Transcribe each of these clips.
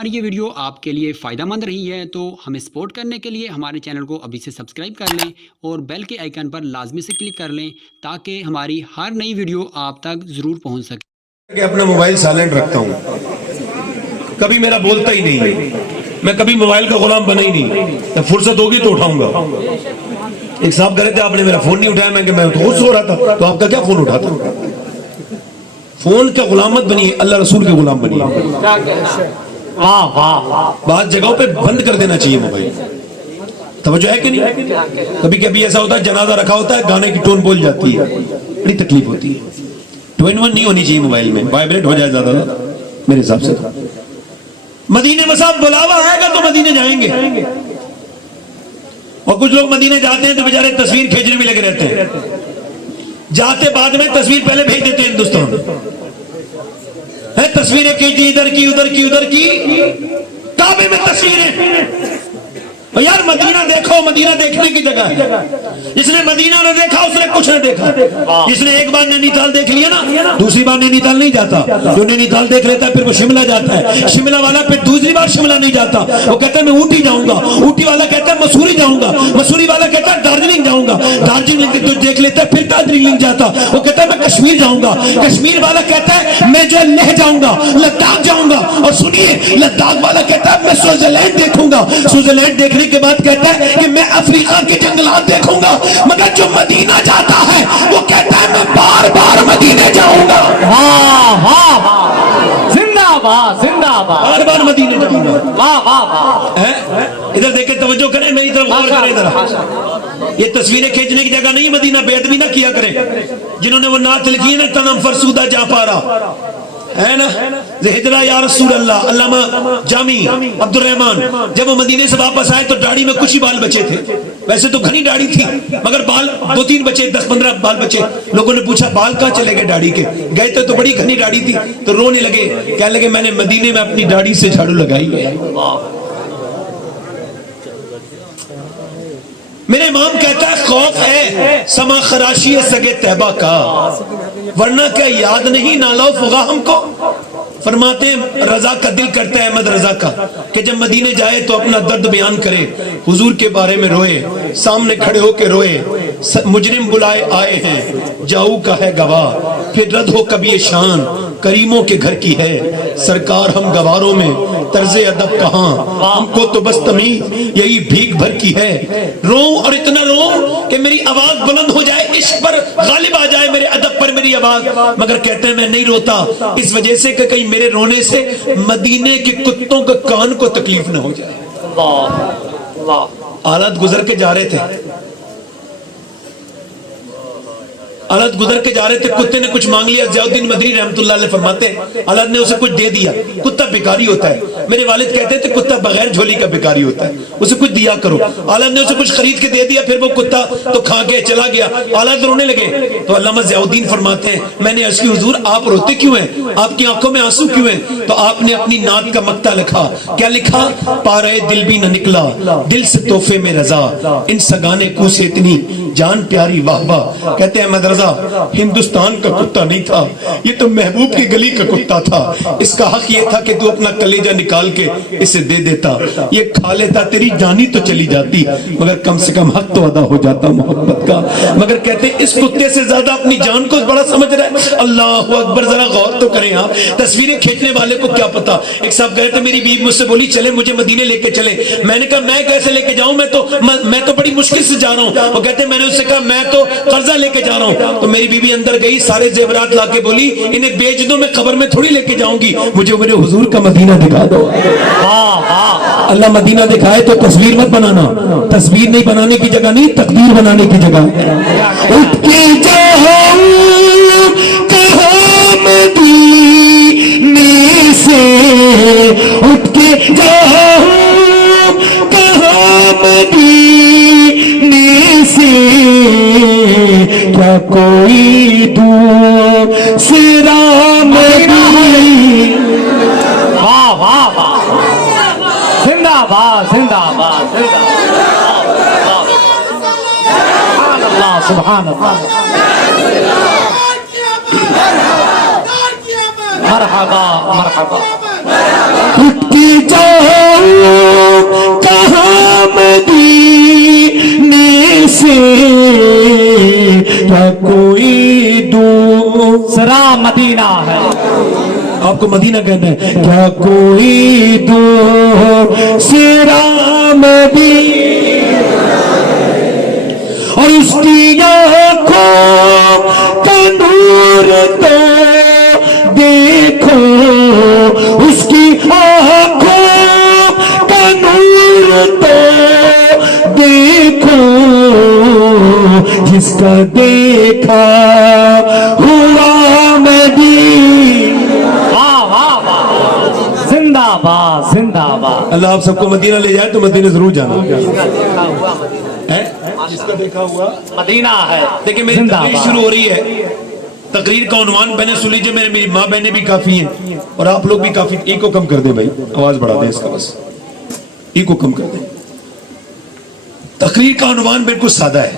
ہماری یہ ویڈیو آپ کے لیے فائدہ مند رہی ہے تو ہمیں سپورٹ کرنے کے لیے ہمارے چینل کو ابھی سے سبسکرائب کر لیں اور بیل کے آئیکن پر لازمی سے کلک کر لیں تاکہ ہماری ہر نئی ویڈیو آپ تک ضرور پہنچ سکے۔ کہ اپنا موبائل سائلنٹ رکھتا ہوں، کبھی میرا بولتا ہی نہیں ہے، میں کبھی موبائل کا غلام بنا ہی نہیں، جب فرصت ہوگی تو اٹھاؤں گا۔ ایک صاحب کہہ رہے تھے آپ نے میرا فون نہیں اٹھایا، میں تو خود سو رہا تھا، تو آپ کا کیا فون اٹھاتا؟ فون کا غلام مت بنیے، اللہ رسول کے غلام بنیے۔ بعض جگہوں پہ بند کر دینا چاہیے موبائل، توجہ ہے کہ نہیں؟ کبھی کبھی ایسا ہوتا ہے جنازہ رکھا ہوتا ہے، گانے کی ٹون بول جاتی ہے، بڑی تکلیف ہوتی ہے۔ 2-in-1 نہیں ہونی چاہیے موبائل میں، وائبریٹ ہو جائے زیادہ میرے حساب سے۔ مدینے میں صاحب بلاوا آئے گا تو مدینے جائیں گے، اور کچھ لوگ مدینے جاتے ہیں تو بیچارے تصویر کھینچنے میں لگے رہتے ہیں، جاتے بعد میں تصویر پہلے بھیج دیتے ہیں ہندوستان ہے، تصویریں کھینچی ادھر کی ادھر کی ادھر کی، کعبے میں تصویریں۔ یار مدینہ دیکھو، مدینہ دیکھنے کی جگہ ہے، جس نے مدینہ نہ دیکھا اس نے کچھ نہ دیکھا۔ جس نے ایک بار نینی تال دیکھ لیا نا، دوسری بار نینی تال نہیں جاتا۔ جو نینی تال دیکھ لیتا ہے پھر وہ شملہ جاتا ہے، شملہ والا پھر دوسری بار شملہ نہیں جاتا، وہ کہتا ہے میں اوٹی جاؤں گا، اوٹی والا کہتا ہے مسوری جاؤں گا، مسوری والا کہتا ہے دارجلنگ جاؤں گا، دارجلنگ تو دیکھ لیتا ہے پھر دارجلنگ جاتا، وہ کہتا ہے میں کشمیر جاؤں گا، کشمیر والا کہتا ہے میں جو لہ جاؤں گا، لداخ جاؤں گا، اور سنیے لداخ والا کہتا ہے میں سوئٹزرلینڈ دیکھوں گا، سوئٹزرلینڈ دیکھنے کے بعد کہتا ہے کہ میں افریقہ کے جنگلات دیکھوں گا۔ مگر جو مدینہ جاتا ہے وہ کہتا ہے میں بار بار مدینے جاؤں گا۔ واہ واہ واہ، زندہ باد زندہ باد، بار بار مدینے جاؤں گا۔ واہ واہ واہ۔ ادھر دیکھ کے توجہ کریں، میری طرف غور کریں ذرا۔ یہ تصویریں کھینچنے کی جگہ نہیں، مدینہ بیعت بھی نہ کیا کریں۔ جنہوں نے وہ نعت لکھی ہے نا، تنم فرسودہ جا پارا ہے نا، ہجرہ یا رسول اللہ، علامہ جامی عبد الرحمن، جب وہ مدینے سے واپس آئے تو داڑھی میں کچھ ہی بال بچے تھے، ویسے تو گھنی داڑھی تھی مگر بال 2-3 بچے، 10-15 بال بچے۔ لوگوں نے پوچھا بال کہاں چلے گئے داڑھی کے؟ گئے تھے تو بڑی گھنی داڑھی تھی، تو رونے لگے، کہنے لگے میں نے مدینے میں اپنی داڑھی سے جھاڑو لگائی ہے۔ میرے امام کہتا ہے خوف ہے سما خراشی سگے طیبہ کا، ورنہ کیا یاد نہیں نالو فغا ہم کو۔ فرماتے ہیں رضا کا دل کرتا ہے، احمد رضا کا، کہ جب مدینے جائے تو اپنا درد بیان کرے، حضور کے بارے میں روئے، سامنے کھڑے ہو کے روئے، مجرم بلائے آئے ہیں جاؤ کا ہے گواہ، پھر رد ہو کبھی شان کریموں کے گھر کی ہے، سرکار ہم گواروں میں طرز ادب کہاں، ہم کو تو بس تمیز یہی بھیک بھر کی ہے۔ رو اور اتنا رو کہ میری آواز بلند ہو جائے، عشق پر غالب آ جائے میرے ادب پر میری آواز، مگر کہتے ہیں میں نہیں روتا اس وجہ سے کہ کہیں میرے رونے سے مدینے کے کتوں کے کان کو تکلیف نہ ہو جائے۔ حالات گزر کے جا رہے تھے، حالت گزر کے جا رہے تھے، کتے نے کچھ مانگ لیا۔ ضیاء الدین مدنی رحمت اللہ علیہ فرماتے ہیں حالت نے اسے کچھ دے دیا، کتا بیکاری ہوتا ہے، میرے والد کہتے تھے کتا بغیر جھولی کا بیکاری ہوتا ہے، اسے کچھ دیا کرو۔ حالت نے اسے کچھ خرید کے دے دیا، پھر وہ کتا تو کھا کے چلا گیا، حالت رونے لگے تو علامہ ضیاء الدین فرماتے ہیں میں نے عرض کی حضور آپ روتے کیوں ہیں، آپ کی آنکھوں میں آنسو کیوں ہیں؟ تو آپ نے اپنی نعت کا مقطع لکھا، کیا لکھا؟ پارے دل بھی نہ نکلا دل سے تحفے میں رضا، ان سگانے کو سے اتنی جان پیاری واہ واہ۔ کہتے ہیں احمد رضا ہندوستان کا کتا نہیں تھا، یہ تو محبوب کی گلی کا کتا تھا، اس کا حق یہ تھا کہ تو اپنا کلیجہ نکال کے اسے دے دیتا، یہ کھا لیتا تیری جانی تو چلی جاتی مگر کم سے کم حق تو ادا ہو جاتا محبت کا۔ مگر کہتے ہیں اس کتے سے زیادہ اپنی جان کو بڑا سمجھ رہا ہے۔ اللہ اکبر، ذرا غور تو کریں آپ، تصویریں کھینچنے والے کو کیا پتا۔ ایک صاحب کہہ رہے تھے میری بیوی مجھ سے بولی چلے مجھے مدینے لے کے چلے، میں نے کہا میں کیسے لے کے جاؤں، میں تو بڑی مشکل سے جا رہا ہوں۔ وہ کہتے ہیں میں نے اس سے کہا میں تو قرضہ لے کے جا رہا ہوں، تو میری بیوی اندر گئی، سارے زیورات لا کے بولی انہیں بیچ دو، میں قبر میں تھوڑی لے کے جاؤں گی، مجھے میرے حضور کا مدینہ دکھا دو۔ اللہ مدینہ دکھائے تو تصویر مت بنانا، تصویر نہیں بنانے کی جگہ نہیں، تقدیر بنانے کی جگہ۔ اٹھ کے جاؤں کہاں مدینے سے، اٹھ کے جاؤں کہاں مدینے سے، کیا کوئی دوسرا مدینہ۔ واہ واہ واہ، زندہ باد زندہ باد زندہ باد، سبحان اللہ سبحان اللہ، مرحبا مرحبا۔ اٹھتی جاؤں کہاں مدینے سے، کیا کوئی سرا مدینہ ہے، آپ کو مدینہ کہنا ہے، کیا کوئی دوسرا مدینہ، اور اس کی آنکھوں کا نور تو دیکھو، اس کی آنکھوں کا نور تو دیکھو، جس کا دیکھا ہوا مدینہ۔ واہ واہ واہ، زندہ باد زندہ باد۔ اللہ آپ سب کو مدینہ لے جائے تو مدینہ ضرور جانا ہے، جس کا دیکھا ہوا مدینہ ہے۔ دیکھیں میری تقریر شروع ہو رہی ہے، تقریر کا عنوان بہنیں سن لیجئے، میری ماں بہنیں بھی کافی ہیں اور آپ لوگ بھی کافی، ایک کو کم کر دیں بھائی، آواز بڑھا دیں اس کا، بس ایک کو کم کر دیں۔ تقریر کا عنوان بالکل سادہ ہے،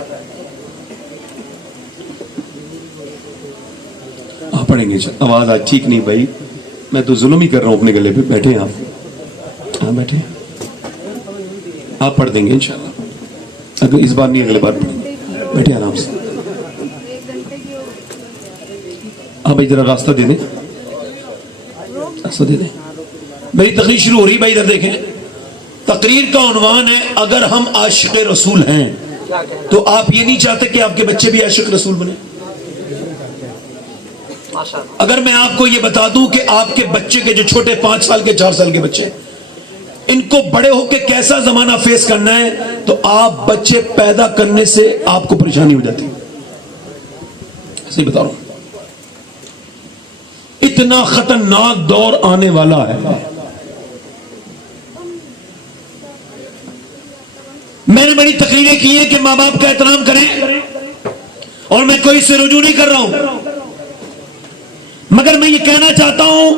آپ پڑھیں گے، آواز آج ٹھیک نہیں بھائی، میں تو ظلم ہی کر رہا ہوں اپنے گلے پہ، بیٹھے ہیں آپ، ہاں بیٹھے ہیں، آپ پڑھ دیں گے انشاءاللہ، اگر اس بار نہیں اگلے بار پڑھیں گے، بیٹھے آرام سے، ہاں بھائی ذرا راستہ دے دیں، راستہ دے دیں، میری تقریر شروع ہو رہی بھائی، ادھر دیکھیں، تقریر کا عنوان ہے اگر ہم عاشق رسول ہیں تو آپ یہ نہیں چاہتے کہ آپ کے بچے بھی عاشق رسول بنے؟ اگر میں آپ کو یہ بتا دوں کہ آپ کے بچے کے جو چھوٹے 5 سال کے 4 سال کے بچے، ان کو بڑے ہو کے کیسا زمانہ فیس کرنا ہے، تو آپ بچے پیدا کرنے سے آپ کو پریشانی ہو جاتی، ایسے ہی بتا رہا ہوں، اتنا خطرناک دور آنے والا ہے۔ میں نے بڑی تقریریں کی ہیں کہ ماں باپ کا احترام کریں، اور میں کوئی سے رجوع نہیں کر رہا ہوں، مگر میں یہ کہنا چاہتا ہوں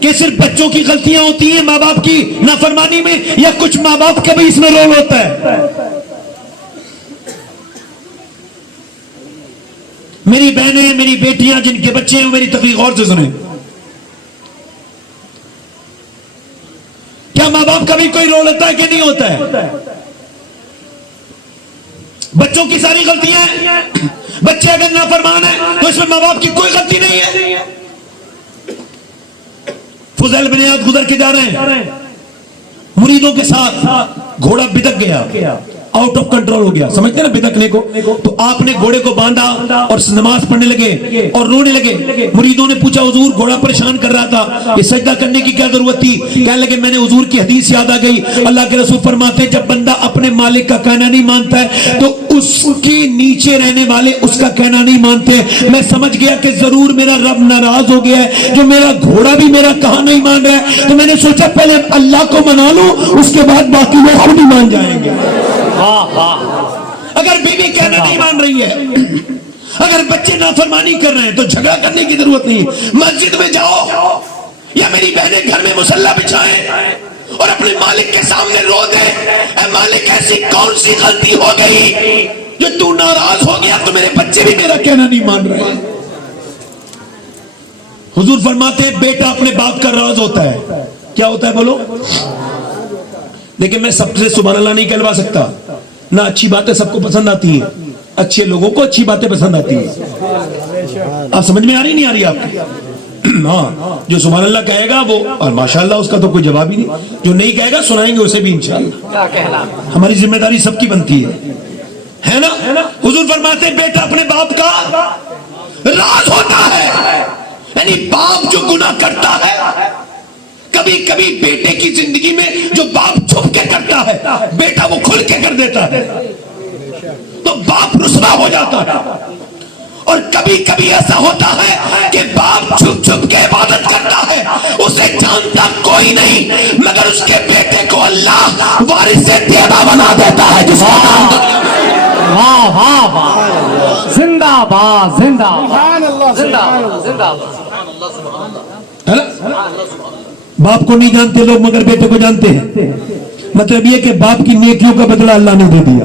کہ صرف بچوں کی غلطیاں ہوتی ہیں ماں باپ کی نافرمانی میں، یا کچھ ماں باپ کا بھی اس میں رول ہوتا ہے؟ میری بہنیں، میری بیٹیاں جن کے بچے ہیں، میری تقریر غور سے سنیں، کیا ماں باپ کا بھی کوئی رول ہوتا ہے کہ نہیں ہوتا ہے؟ بچوں کی ساری غلطیاں ہیں، بچے اگر نافرمان ہیں تو اس میں ماں باپ کی کوئی غلطی نہیں ہے۔ فضیل بن عیاض گزر کے جا رہے ہیں، مریدوں کے ساتھ گھوڑا بدک گیا، آؤٹ آف کنٹرول ہو گیا، سمجھتے ہیں نا بدکنے کو، تو آپ نے گھوڑے کو باندھا اور نماز پڑھنے لگے اور رونے لگے۔ مریدوں نے پوچھا حضور گھوڑا پریشان کر رہا تھا، یہ سجدہ کرنے کی کیا ضرورت تھی؟ کہنے لگے میں نے حضور کی حدیث یاد آ گئی، اللہ کے رسول فرماتے ہیں جب بندہ اپنے مالک کا کہنا نہیں مانتا ہے تو اس کی نیچے رہنے والے اس کا کہنا نہیں مانتے۔ میں سمجھ گیا کہ ضرور میرا رب ناراض ہو گیا ہے، جو میرا گھوڑا بھی میرا کہا نہیں مان رہا ہے، تو میں نے سوچا پہلے اللہ کو منا لوں، اس کے بعد باقی لوگ خود ہی مان جائیں گے۔ اگر بیوی کہنا نہیں مان رہی ہے، اگر بچے نافرمانی کر رہے ہیں تو جھگڑا کرنے کی ضرورت نہیں ہے، مسجد میں جاؤ یا میری بہنیں گھر میں مصلی بچھائیں اور اپنے مالک کے سامنے رو دیں، اے مالک ایسی کون سی غلطی ہو گئی جو تو ناراض ہو گیا تو میرے بچے بھی میرا کہنا نہیں مان رہے ہیں۔ حضور فرماتے ہیں بیٹا اپنے باپ کا راز ہوتا ہے، کیا ہوتا ہے بولو؟ لیکن میں سب سے سبحان اللہ نہیں کہلوا سکتا، نہ اچھی باتیں سب کو پسند آتی ہیں، اچھے لوگوں کو اچھی باتیں پسند آتی ہیں، آپ سمجھ میں آ رہی نہیں آ رہی آپ کی؟ ہاں، جو سبحان اللہ کہے گا وہ، اور ماشاءاللہ اس کا تو کوئی جواب ہی نہیں، جو نہیں کہے گا سنائیں گے اسے بھی انشاءاللہ، ہماری ذمہ داری سب کی بنتی ہے نا؟ حضور فرماتے ہیں بیٹا اپنے باپ کا راز ہوتا ہے، یعنی باپ جو گناہ کرتا ہے، کبھی کبھی بیٹے کی زندگی میں جو باپ چھپ کے کرتا ہے بیٹا وہ کھل کے کر دیتا ہے، تو باپ رسوا ہو جاتا ہے۔ اور کبھی کبھی ایسا ہوتا ہے کہ باپ چھپ چھپ کے عبادت کرتا ہے، اسے جانتا کوئی نہیں، مگر اس کے بیٹے کو اللہ وارث دیبا بنا دیتا ہے، جس کا نام واہ واہ واہ، زندہ باد زندہ باد زندہ باد۔ باپ کو نہیں جانتے لوگ مگر بیٹے کو جانتے ہیں، مطلب یہ کہ باپ کی نیکیوں کا بدلہ اللہ نے دے دیا۔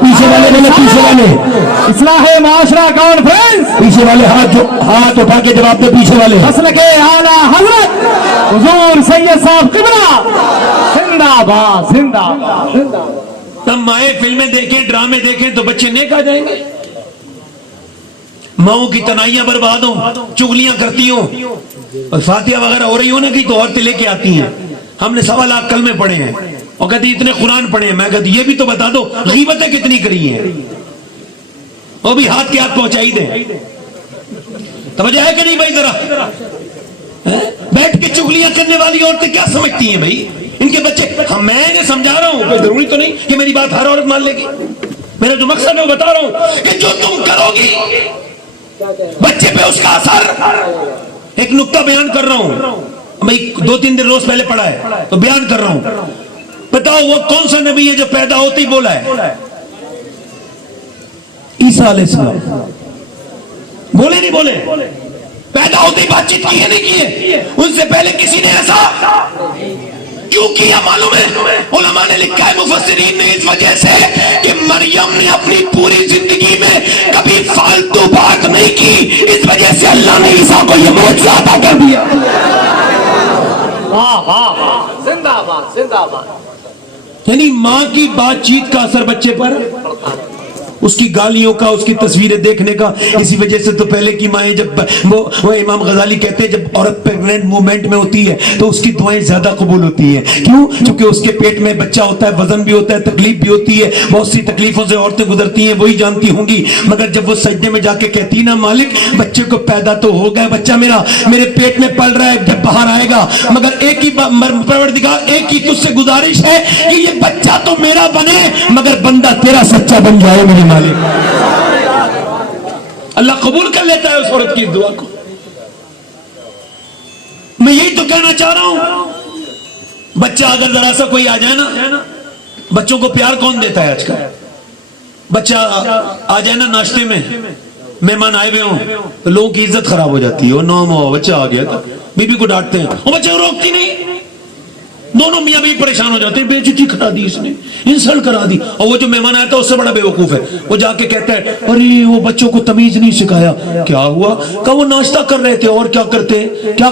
پیچھے والے بولے پیچھے والے اصلاح معاشرہ کانفرنس پیچھے والے ہاتھ اٹھا کے جواب دے پیچھے والے مسلک اعلیٰ حضرت حضور سید صاحب قبلہ زندہ باد زندہ باد. تب مائیں فلمیں دیکھیں ڈرامے دیکھیں تو بچے نیک آ جائیں گے. ماؤں کی تنائیاں برباد ہوں چغلیاں کرتی ہوں اور فاتحہ وغیرہ ہو رہی ہو نا کہ تو عورتیں لے کے آتی ہیں ہم نے 1.25 لاکھ کلمے پڑھے ہیں اور کہتی اتنے قرآن پڑھے ہیں. میں کہتی یہ بھی تو بتا دو غیبتیں کتنی کری ہیں وہ بھی ہاتھ کے ہاتھ پہنچائی دیں. توجہ ہے کہ نہیں بھائی؟ ذرا بیٹھ کے چغلیاں کرنے والی عورتیں کیا سمجھتی ہیں بھائی ان کے بچے؟ میں نے سمجھا رہا ہوں کوئی ضروری تو نہیں کہ میری بات ہر عورت مان لے گی. میرا جو مقصد ہے وہ بتا رہا ہوں کہ جو تم کرو گی بچے پہ اس کا اثر. ایک نقطہ بیان کر رہا ہوں میں 2-3 دن روز پہلے پڑھا ہے تو بیان کر رہا ہوں. بتاؤ وہ کون سا نبی ہے جو پیدا ہوتے ہی بولا ہے؟ عیسیٰ علیہ السلام. بولے نہیں بولے؟ پیدا ہوتے ہی بات چیت کی ہے نہیں کی ہے؟ ان سے پہلے کسی نے ایسا کیوں کیا معلوم ہے؟ علماء نے لکھا ہے مفسرین نے اس وجہ سے کہ مریم نے اپنی پوری زندگی میں کبھی فالتو بات نہیں کی. اس وجہ سے اللہ نے عیسیٰ کو یہ معجزہ عطا کر دیا. واہ واہ واہ زندہ باد زندہ باد. یعنی ماں کی بات چیت کا اثر بچے پر اس کی گالیوں کا اس کی تصویریں دیکھنے کا. اسی وجہ سے تو پہلے کی مائیں جب وہ امام غزالی کہتے ہیں جب عورت پریگننٹ مومنٹ میں ہوتی ہے تو اس کی دعائیں زیادہ قبول ہوتی ہیں. کیوں؟ چونکہ اس کے پیٹ میں بچہ ہوتا ہے وزن بھی ہوتا ہے تکلیف بھی ہوتی ہے بہت سی تکلیفوں سے عورتیں گزرتی ہیں وہی جانتی ہوں گی. مگر جب وہ سجدے میں جا کے کہتی نا مالک بچے کو پیدا تو ہو گیا بچہ میرا میرے پیٹ میں پل رہا ہے جب باہر آئے گا مگر ایک ہی پروردگار ایک ہی تجھ سے گزارش ہے کہ یہ بچہ تو میرا بنے مگر بندہ تیرا سچا بن جائے میرے مالک. اللہ قبول کر لیتا ہے اس عورت کی دعا کو. میں یہی تو کہنا چاہ رہا ہوں بچہ اگر ذرا سا کوئی آ جائے نا بچوں کو پیار کون دیتا ہے آج کل؟ بچہ آ جائے نا ناشتے میں مہمان آئے ہوئے ہوں تو لوگوں کی عزت خراب ہو جاتی ہے. وہ نام ہوا بچہ آ گیا تو بیوی کو ڈانٹتے ہیں وہ بچے کو روکتی نہیں. دونوں میاں بھی پریشان ہو جاتے ہیں بے عزتی کرا دی اس نے انسلٹ کرا دی. اور وہ جو مہمان آیا تھا اس سے بڑا بے وقوف ہے وہ جا کے کہتا ہے ارے وہ بچوں کو تمیز نہیں سکھایا. کیا ہوا؟ کہ وہ ناشتہ کر رہے تھے اور کیا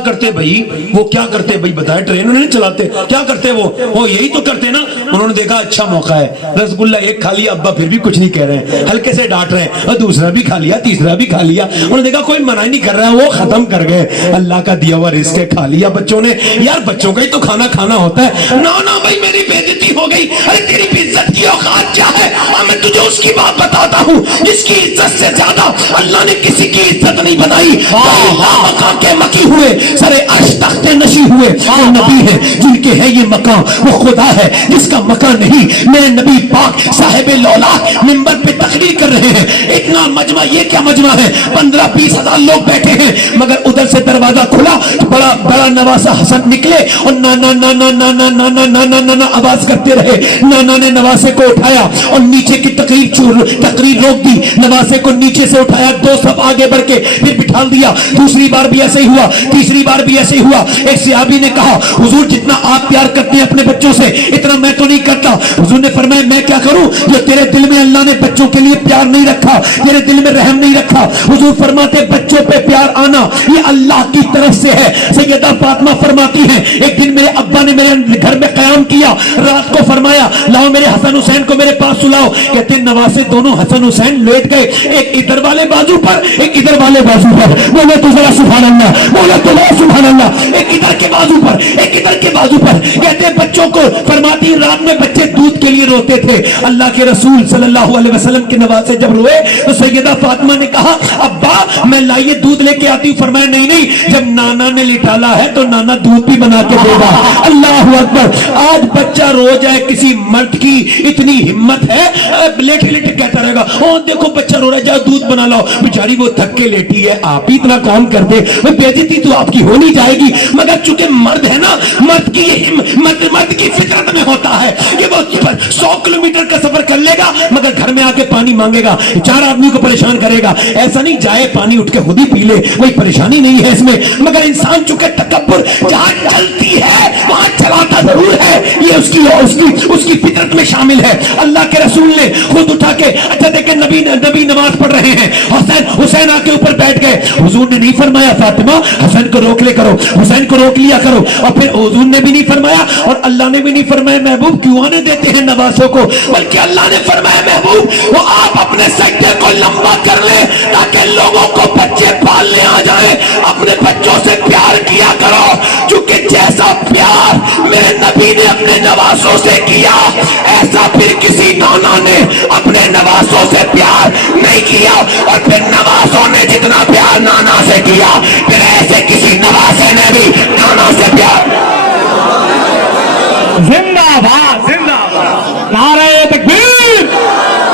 کرتے بھائی وہ کیا کرتے بھائی بتائے ٹرین نہیں چلاتے کیا کرتے وہ یہی تو کرتے نا. انہوں نے دیکھا اچھا موقع ہے رسگلہ ایک کھا لیا ابا پھر بھی کچھ نہیں کہہ رہے ہیں ہلکے سے ڈانٹ رہے ہیں اور دوسرا بھی کھا لیا تیسرا بھی کھا لیا. انہوں نے دیکھا کوئی منع نہیں کر رہا ہے وہ ختم کر گئے. اللہ کا دیا ہوا رزق کھا لیا بچوں نے. یار بچوں کا ہی تو کھانا ہوتا ہے. نا بھائی میری بے عزتی ہو گئی. ارے تیری بھی عزت کی اوقات کیا ہے؟ میں تجھے اس کی بات بتاتا ہوں جس کی عزت سے زیادہ اللہ نے کسی کی عزت نہیں بنائی. مقام کے مکی ہوئے سرے عرش تخت نشی ہوئے وہ نبی ہے جن کے ہے یہ مقام. وہ خدا ہے جس کا مکان نہیں. میرے نبی پاک صاحب لولاک منبر پہ تقریر کر رہے ہیں. اتنا مجمع یہ کیا مجمع ہے 15-20 ہزار لوگ بیٹھے ہیں مگر ادھر سے دروازہ کھلا بڑا نواسا حسن نکلے اور نانا نانا نانا نانا نانا نانا آواز کرتے رہے. نانا نے نواسے کو اٹھایا اور نیچے کی تقریر روک دی. نواسے کو نیچے سے اٹھایا 2 صف آگے بڑھ کے پھر بٹھا دیا. دوسری بار بھی ایسے ہی ہوا تیسری بار بھی ایسے ہی ہوا. ایک صحابی نے کہا حضور جتنا آپ پیار کرتے ہیں اپنے بچوں سے اتنا میں تو نہیں کرتا. حضور نے فرمایا میں کیا کروں جو تیرے دل میں اللہ نے بچوں کے لیے پیار نہیں رکھا تیرے دل میں رحم نہیں رکھا. حضور فرماتے بچوں پہ پیار آنا یہ اللہ کی طرف سے ہے. سیدہ فاطمہ فرماتی ہیں ایک دن میرے ابا نے میرے گھر میں قیام کیا رات کو فرمایا لاؤ میرے حسن حسین کو میرے پاس سلاؤ. کہتے ہیں نواسے دونوں حسن حسین لیٹ گئے ایک ادھر والے بازو پر ایک ادھر والے بازو پر. بولے تو ذرا سبحان اللہ بولے تو سبحان اللہ. ایک ادھر کے بازو پر ایک ادھر کے بازو پر. کہتے ہیں بچوں کو فرماتی رات میں بچے دودھ کے لیے روتے تھے. اللہ کے رسول صلی اللہ علیہ وسلم کے نواسے جب روئے تو سیدہ فاطمہ نے کہا ابا میں لائیے دودھ لے کے آتی ہوں. فرمایا نہیں جب نانا نے لٹالا ہے تو نانا دودھ بھی بنا کے دے گا. اللہ اکبر. آج بچہ رو جائے کسی مرد کی اتنی ہمت ہے لیٹے لیٹے کہتا رہے گا او دیکھو بچہ رو رہا ہے جاؤ دودھ بنا لاؤ. بیچاری وہ تھک کے لیٹی ہے آپ ہی اتنا کام کرتے وہ بے عزتی تو آپ کی ہونی جائے گی. مگر چونکہ مرد ہے نا مرد کی فطرت میں ہوتا ہے کہ وہ 100 کلومیٹر کا سفر کر لے گا مگر گھر میں آ کے پانی مانگے گا 4 آدمی کو پریشان کرے گا. ایسا نہیں جائے پانی اٹھ کے خود ہی پی لے کوئی پریشانی نہیں ہے اس میں. مگر انسان چونکہ تکبر جہاں چلتی ہے وہاں چلاتا ضرور ہے یہ اس کی فطرت میں شامل ہے. اللہ کے رسول نے خود اٹھا کے, اچھا دیکھیں نبی نماز پڑھ رہے ہیں, حسین آ کے اوپر بیٹھ گئے, حضور نے نہیں فرمایا فاطمہ حسین کو روک لے کرو, حسین کو روک لیا کرو, اور پھر حضور نے بھی نہیں فرمایا اور اللہ نے بھی نہیں فرمایا محبوب کیوں آنے دیتے ہیں نوازوں کو, بلکہ اللہ نے فرمایا محبوب وہ آپ اپنے سجدے کو لمبا کر لیں تاکہ لوگوں کو بچے پالنے آ جائیں. اپنے بچوں سے پیار کیا کرو, چونکہ جیسا پیار میرے نبی نے اپنے نوازوں سے کیا ایسا پھر کسی نانا نے اپنے نوازوں سے پیار نہیں کیا, اور پھر نوازوں نے جتنا پیار نانا سے کیا پھر ایسے کسی نوازے نے بھی نانا سے پیار. زندہ باد زندہ باد, نعرہ تکبیر,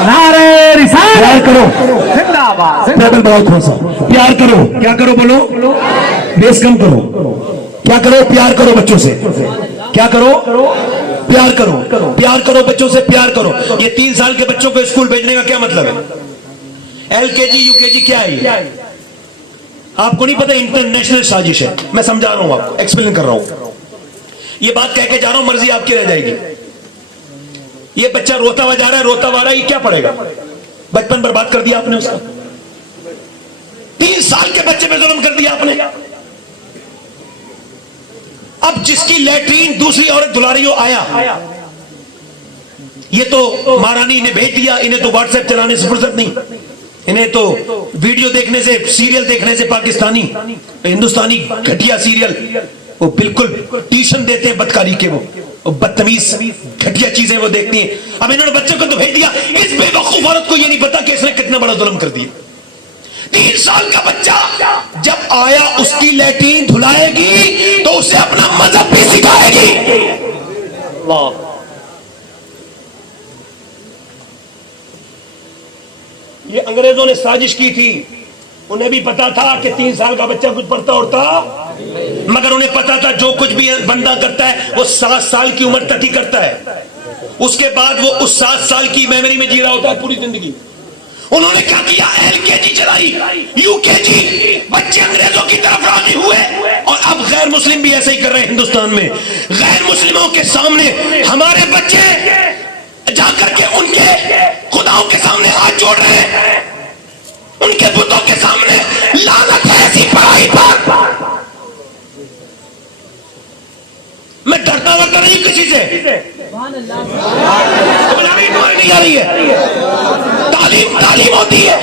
نعرہ رسالت. پیار کرو, زندہ باد. ٹیبل بڑھاؤ تھوڑا سا, پیار کرو, کیا کرو بولو, بیس کم کرو, کیا کرو پیار کرو بچوں سے, کیا کرو پیار کرو, پیار کرو بچوں سے پیار کرو. یہ 3 سال کے بچوں کو اسکول بھیجنے کا کیا مطلب ہے؟ LKG UKG کیا ہے؟ آپ کو نہیں پتا انٹرنیشنل سازش ہے. میں سمجھا رہا ہوں آپ کو, ایکسپلین کر رہا ہوں, یہ بات کہہ کے جا رہا ہوں, مرضی آپ کی رہ جائے گی. یہ بچہ روتا ہوا جا رہا ہے, روتا ہوا رہا ہے, یہ کیا پڑھے گا؟ بچپن برباد کر دیا آپ نے اس کا. 3 سال کے بچے پہ ظلم کر دیا آپ نے. اب جس کی لیٹرین دوسری عورت دھلا رہی ہو آیا, یہ تو مہارانی انہیں بھیج دیا, انہیں تو واٹس ایپ چلانے سے فرصت نہیں, انہیں تو ویڈیو دیکھنے سے, سیریل دیکھنے سے, پاکستانی ہندوستانی گھٹیا سیریل, وہ بالکل ٹیوشن دیتے ہیں بدکاری کے, وہ بدتمیز گھٹیا چیزیں وہ دیکھتی ہیں. اب انہوں نے بچے کو تو بھیج دیا, اس بے وقوف عورت کو یہ نہیں پتا کہ اس نے کتنا بڑا ظلم کر دیا. 3 سال کا بچہ جب آیا اس کی لیٹرین دھلائے گی تو اسے اپنا مذہب بھی سکھائے گی. یہ انگریزوں نے سازش کی تھی, انہیں بھی پتا تھا کہ 3 سال کا بچہ کچھ پڑھتا اڑتا, مگر انہیں پتا تھا جو کچھ بھی بندہ کرتا ہے وہ 7 سال کی عمر تک ہی کرتا ہے, اس کے بعد وہ اس 7 سال کی میموری میں جی رہا ہوتا ہے پوری زندگی. انہوں نے کیا کیا, LKG چلائی, UKG, بچے انگریزوں کی طرف راضی ہوئے, اور اب غیر مسلم بھی ایسا ہی کر رہے ہیں ہندوستان میں. غیر مسلموں کے سامنے ہمارے بچے جا کر کے ان کے خداؤں کے سامنے ہاتھ جوڑ رہے ہیں, ان کے بتوں کے سامنے. لعنت ہے ایسی پڑھائی پر. میں ڈرتا ورتا نہیں کسی سے, نہیں آ رہی ہے, تعلیم ہوتی ہے,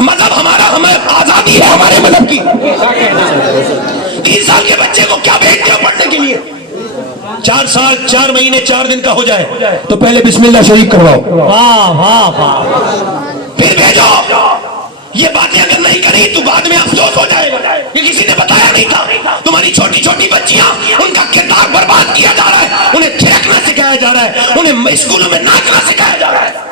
مذہب ہمارا, ہمیں آزادی ہے ہمارے مذہب کی. 3 سال کے بچے کو کیا بھیجتے ہو پڑھنے کے لیے؟ 4 سال 4 مہینے 4 دن کا ہو جائے تو پہلے بسم اللہ شریف کرواؤ, پھر بھیجو. یہ باتیں اگر نہیں کری تو بعد میں افسوس ہو جائے گا, یہ کسی نے بتایا نہیں تھا. تمہاری چھوٹی چھوٹی بچیاں, ان کا کردار برباد کیا جا رہا ہے, انہیں تھیکنا سکھایا جا رہا ہے, انہیں اسکولوں میں ناچنا سکھایا جا رہا ہے.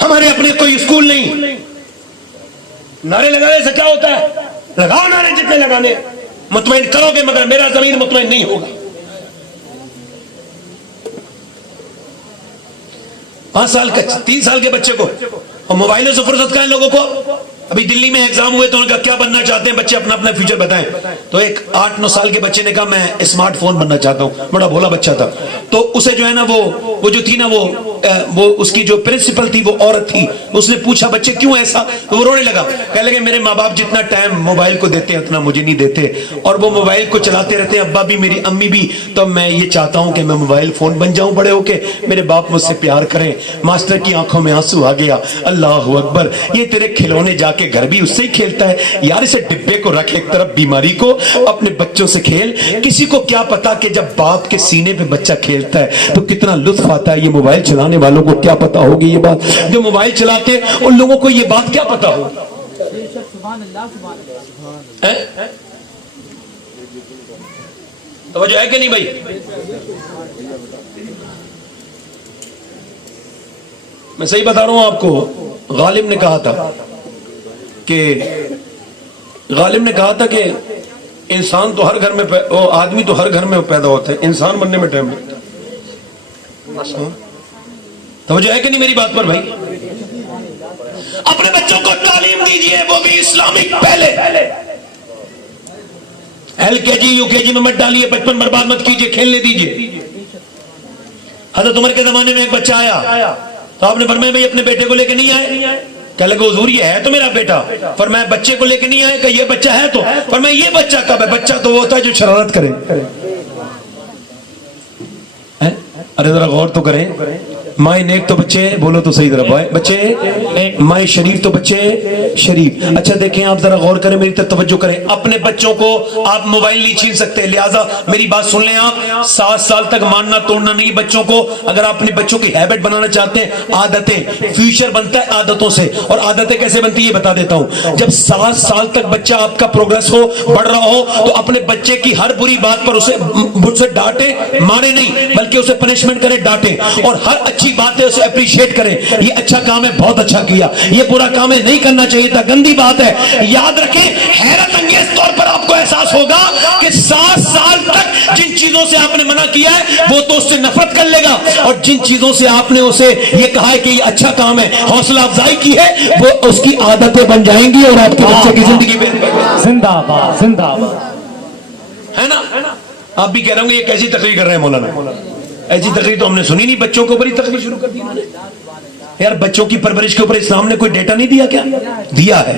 ہمارے اپنے کوئی اسکول نہیں. نعرے لگانے سے کیا ہوتا ہے؟ لگاؤ نعرے جتنے لگانے, مطمئن کرو گے, مگر میرا ضمیر مطمئن نہیں ہوگا. 5 سال کا 3 سال کے بچے کو, اور موبائلوں سے فرصت کہاں لوگوں کو. ابھی دلی میں ایگزام ہوئے تو انہوں نے کہا کیا بننا چاہتے ہیں بچے, اپنا اپنا فیوچر بتائیں. تو ایک 8-9 سال کے بچے نے کہا میں اسمارٹ فون بننا چاہتا ہوں, بڑا بھولا بچہ تھا. تو اسے جو ہے نا وہ جو تھی نا وہ اس کی جو پرنسپل تھی وہ عورت تھی, اس نے پوچھا بچے کیوں ایسا, تو وہ رونے لگا, کہنے لگے میرے ماں باپ جتنا ٹائم موبائل کو دیتے ہیں اتنا مجھے نہیں دیتے, اور وہ موبائل کو چلاتے رہتے ہیں, ابا بھی میری امی بھی, تو میں یہ چاہتا ہوں کہ میں موبائل فون بن جاؤں بڑے ہو کے, میرے باپ مجھ سے پیار کریں. ماسٹر کی آنکھوں میں آنسو آ گیا, اللہ اکبر, یہ تیرے کھلونے جا کے گھر بھی اس سے ہی کھیلتا ہے یار, اسے ڈبے کو رکھ ایک طرف, بیماری کو اپنے بچوں سے کھیل. کسی کو کیا پتا کہ جب باپ کے سینے پہ بچہ کھیلتا ہے تو کتنا لطف آتا ہے. یہ موبائل چلانے والوں کو کیا پتا ہوگی یہ بات, جو موبائل چلاتے ہیں ان لوگوں کو یہ بات کیا پتا ہوگی. توجہ ہے کہ نہیں بھائی؟ میں صحیح بتا رہا ہوں آپ کو. غالب نے کہا تھا کہ انسان تو ہر گھر میں, آدمی تو ہر گھر میں پیدا ہوتا ہے, انسان بننے میں ٹائم لگتا ہے. توجہ ہے کہ نہیں میری بات پر بھائی؟ اپنے بچوں کو تعلیم دیجئے, وہ بھی اسلامک. پہلے LKG UKG میں مت ڈالیے, بچپن برباد مت کیجیے, کھیلنے دیجیے. حضرت عمر کے زمانے میں ایک بچہ آیا تو آپ نے فرمایا بھائی اپنے بیٹے کو لے کے نہیں آئے. کہنے لگے حضور یہ ہے تو میرا بیٹا. فرمایا بچے کو لے کے نہیں آئے کہ یہ بچہ ہے تو. فرمایا یہ بچہ کب ہے؟ بچہ تو وہ ہوتا ہے جو شرارت کرے. ارے ذرا غور تو کریں. مائیں نیک تو بچے, بولو تو صحیح طرح بچے, مائیں شریف تو بچے شریف. اچھا دیکھیں آپ ذرا غور کریں, میری طرف توجہ کریں. اپنے بچوں کو آپ موبائل نہیں چھین سکتے, لہٰذا میری بات سن لیں آپ. 7 سال تک ماننا توڑنا نہیں بچوں کو. اگر آپ اپنے بچوں کی ہیبٹ بنانا چاہتے ہیں, عادتیں, فیوچر بنتا ہے عادتوں سے. اور عادتیں کیسے بنتی ہے یہ بتا دیتا ہوں. جب 7 سال تک بچہ آپ کا پروگرس ہو, بڑھ رہا ہو, تو اپنے بچے کی ہر بری بات پر اسے ڈانٹے, مارے نہیں بلکہ اسے پنشمنٹ کرے, ڈانٹے, اور ہر اچھی بات ہے اسے اپریشیٹ کریں. یہ اچھا کام ہے, بہت اچھا کیا, یہ برا کام ہے, نہیں کرنا چاہیے تھا, گندی بات ہے. یاد رکھیں, حیرت انگیز طور پر آپ کو احساس ہوگا کہ 7 سال تک جن چیزوں سے آپ نے منع کیا ہے وہ تو اس سے نفرت کر لے گا, اور جن چیزوں سے آپ نے اسے یہ کہا ہے کہ یہ اچھا کام ہے, حوصلہ افزائی کی ہے, وہ اس کی عادتیں بن جائیں گی اور آپ کے بچے کی زندگی میں. زندہ باد, زندہ باد. ہے نا. آپ بھی کہہ رہے ہوں گے یہ کیسی تقریر کر رہے ہیں مولانا, ایسی تقریر تو ہم نے سنی نہیں. بچوں کے اوپر ہی تقریر شروع کر دی یار. بچوں کی پرورش کے اوپر اسلام نے کوئی ڈیٹا نہیں دیا کیا؟ دیا ہے,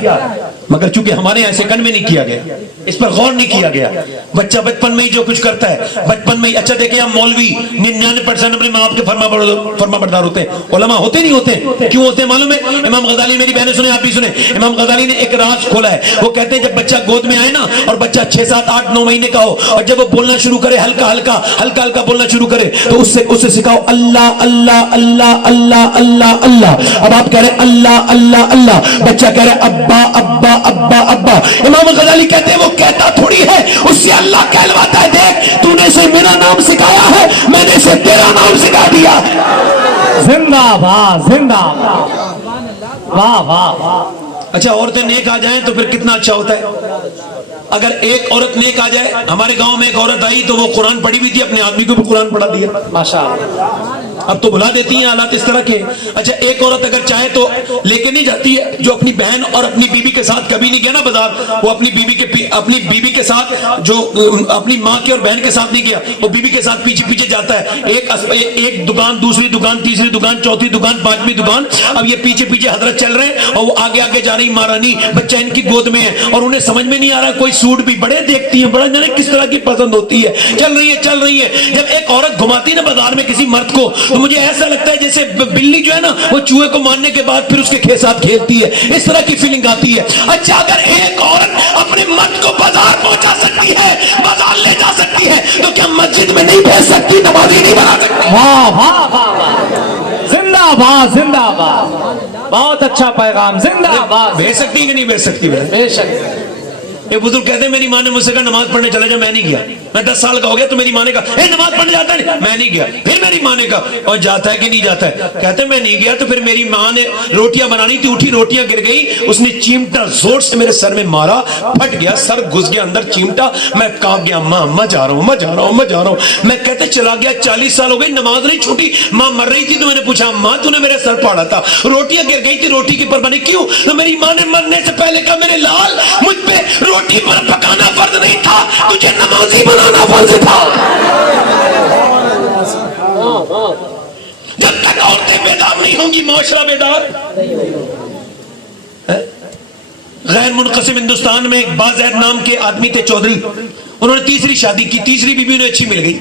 مگر چونکہ ہمارے یہاں سیکنڈ میں نہیں کیا گیا, اس پر غور نہیں کیا گیا. بچہ بچپن میں ہی جو کچھ کرتا ہے بچپن میں ہی. اچھا دیکھیں, ہم مولوی 99% اپنے ماں باپ کے فرما بردار ہوتے ہیں. علماء ہوتے نہیں ہوتے, کیوں ہوتے ہیں معلوم ہے؟ امام غزالی, میری بہنیں سنیں, آپ بھی سنیں, امام غزالی نے ایک راز کھولا ہے. وہ کہتے ہیں جب بچہ گود میں آئے نا, اور بچہ 6 7 8 9 مہینے کا ہو, اور جب وہ بولنا شروع کرے, ہلکا ہلکا بولنا شروع کرے, تو اسے سکھاؤ اللہ اللہ اللہ اللہ اللہ اللہ. اب آپ کہہ رہے اللہ اللہ اللہ, بچہ کہہ رہے ابا ابا ابا ابا. امام غزالی کہتے ہیں وہ کہتا تھوڑی ہے, اس سے اللہ کہلواتا ہے, دیکھ تو نے اسے میرا نام سکھایا ہے, میں نے اسے تیرا نام سکھا دیا. زندہ باد, زندہ باد. واہ واہ واہ. اچھا عورتیں نیک آ جائیں تو پھر کتنا اچھا ہوتا ہے. اگر ایک عورت نیک آ جائے, ہمارے گاؤں میں ایک عورت آئی تو وہ قرآن پڑھی بھی تھی, اپنے آدمی کو بھی قرآن پڑھا دیا. ماشاءاللہ. اب تو بلا دیتی ہیں حالات اس طرح کے. اچھا ایک عورت اگر چاہے تو لے کے نہیں جاتی ہے, جو اپنی بہن اور اپنی بیوی کے ساتھ کبھی نہیں گیا نا بازار, وہ اپنی بیوی کے ساتھ, جو اپنی ماں کے اور بہن کے ساتھ نہیں گیا, وہ بیوی کے ساتھ پیچھے جاتا ہے. ایک دکان, دوسری دکان, تیسری دکان, چوتھی دکان, 5ویں دکان. اب یہ پیچھے حضرت چل رہے ہیں اور وہ آگے جا رہی مہارانی, بچہ ان کی گود میں ہے, اور انہیں سمجھ میں نہیں آ رہا. کوئی سوٹ بھی بڑے دیکھتی ہیں, بڑا جانے کس طرح کی پسند ہوتی ہے, چل رہی ہے. جب ایک عورت گھماتی نا بازار میں کسی مرد کو, تو مجھے ایسا لگتا ہے جیسے بلی جو ہے نا وہ چوہے کو مارنے کے بعد پھر اس کے ساتھ کھیلتی ہے, اس طرح کی فیلنگ آتی ہے. اچھا اگر ایک عورت اپنے مرد کو بازار پہنچا سکتی ہے, بازار لے جا سکتی ہے, تو کیا مسجد میں نہیں بھیج سکتی, نمازی نہیں بنا سکتی؟ واہ واہ واہ. زندہ باد, زندہ باد. بہت اچھا پیغام. زندہ باد. بھیج سکتی کہ نہیں بھیج سکتی؟ بے شک. ایک بزرگ کہتے ہیں میری ماں نے مجھ سے کہا نماز پڑھنے چلا جا, میں نہیں گیا. میں 10 سال کا ہو گیا تو میری ماں نے کہا نماز پڑھنے جاتا ہے, میں نہیں گیا. پھر میری ماں نے کہا اور جاتا ہے کہ نہیں جاتا ہے؟ کہتے ہیں میں نہیں گیا. تو پھر میری ماں نے روٹیاں بنانی تھی, اٹھی, روٹیاں گر گئی, اس نے چیمٹا زور سے میرے سر میں مارا, پھٹ گیا, سر گھس گیا اندر چیمٹا. میں کانپ گیا, ماں جا رہا ہوں. میں کہتے چلا گیا, 40 سال ہو گئی, نماز نہیں چھوٹی. ماں مر رہی تھی تو میں نے پوچھا ماں تو نے میرے سر پھاڑا تھا, روٹیاں گر گئی تھی, روٹی کی قربانی کیوں؟ تو میری ماں نے مرنے سے پہلے کہا میرے لال, مجھ پہ روٹی پر پکانا فرض نہیں تھا, تجھے نمازی بنانا فرض تھا. جب تک عورتیں بیدار نہیں ہوں گی, معاشرہ بیدار. غیر منقسم ہندوستان میں ایک بازید نام کے آدمی تھے, چودھری. انہوں نے تیسری شادی کی, تیسری بیوی انہیں اچھی مل گئی.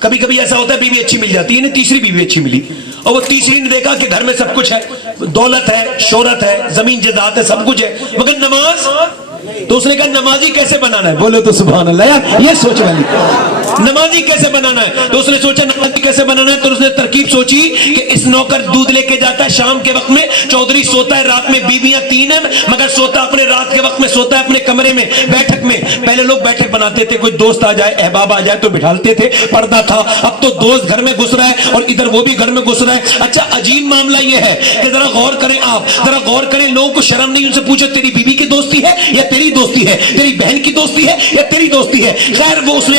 کبھی کبھی ایسا ہوتا ہے بیوی اچھی مل جاتی ہے, انہیں تیسری بیوی اچھی ملی, اور وہ تیسری نے دیکھا کہ گھر میں سب کچھ ہے, دولت ہے, شہرت ہے, زمین جائیداد ہے, سب کچھ ہے, مگر نماز. تو اس نے کہا نمازی کیسے بنانا ہے؟ بولے تو سبحان اللہ. یار یہ سوچ والی, نمازی کیسے بنانا ہے؟ تو اس نے سوچا نمازی کیسے بنانا ہے, تو اس نے ترکیب سوچی کہ اس نوکر دودھ لے کے جاتا ہے شام کے وقت میں, چودھری سوتا ہے رات میں, بیویاں 3 ہیں مگر سوتا اپنے رات کے وقت میں سوتا ہے اپنے کمرے میں, بیٹھک میں. پہلے لوگ بیٹھک بناتے تھے, کوئی دوست آ جائے, احباب آ جائے تو بٹھالتے تھے, پردہ تھا. اب تو دوست گھر میں گھس رہا ہے اور ادھر وہ بھی گھر میں گھس رہا ہے. اچھا عجیب معاملہ یہ ہے کہ ذرا غور کریں, آپ ذرا غور کریں, لوگوں کو شرم نہیں ان سے پوچھو تیری بیوی کی دوستی ہے یا تیری دوستی ہے, تیری بہن کی دوستی ہے یا تیری دوستی ہے. خیر وہ اس نے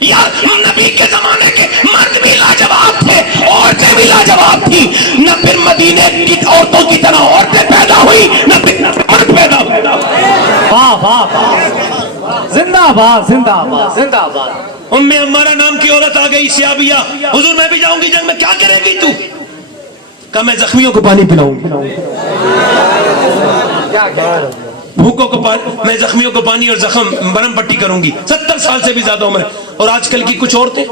یار نبی کے زمانے کے مرد بھی لاجواب تھے، عورتیں بھی لاجواب تھی، نہ پھر مدینے کی عورتوں کی طرح عورتیں پیدا ہوئی، نہ پھر مرد پیدا ہوئے۔ واہ واہ واہ، زندہ باد زندہ باد زندہ باد۔ ام عمارہ نام کی عورت آ گئی سیابیہ، حضور میں بھی جاؤں گی جنگ میں، کیا کرے گی تو؟ کہا میں زخمیوں کو پانی پلاؤں گی، بھوکوں کو پانی، میں زخمیوں کو پانی اور زخم برم پٹی کروں گی۔ 70 سال سے بھی زیادہ عمر ہے۔ اور آج کل کی کچھ عورتیں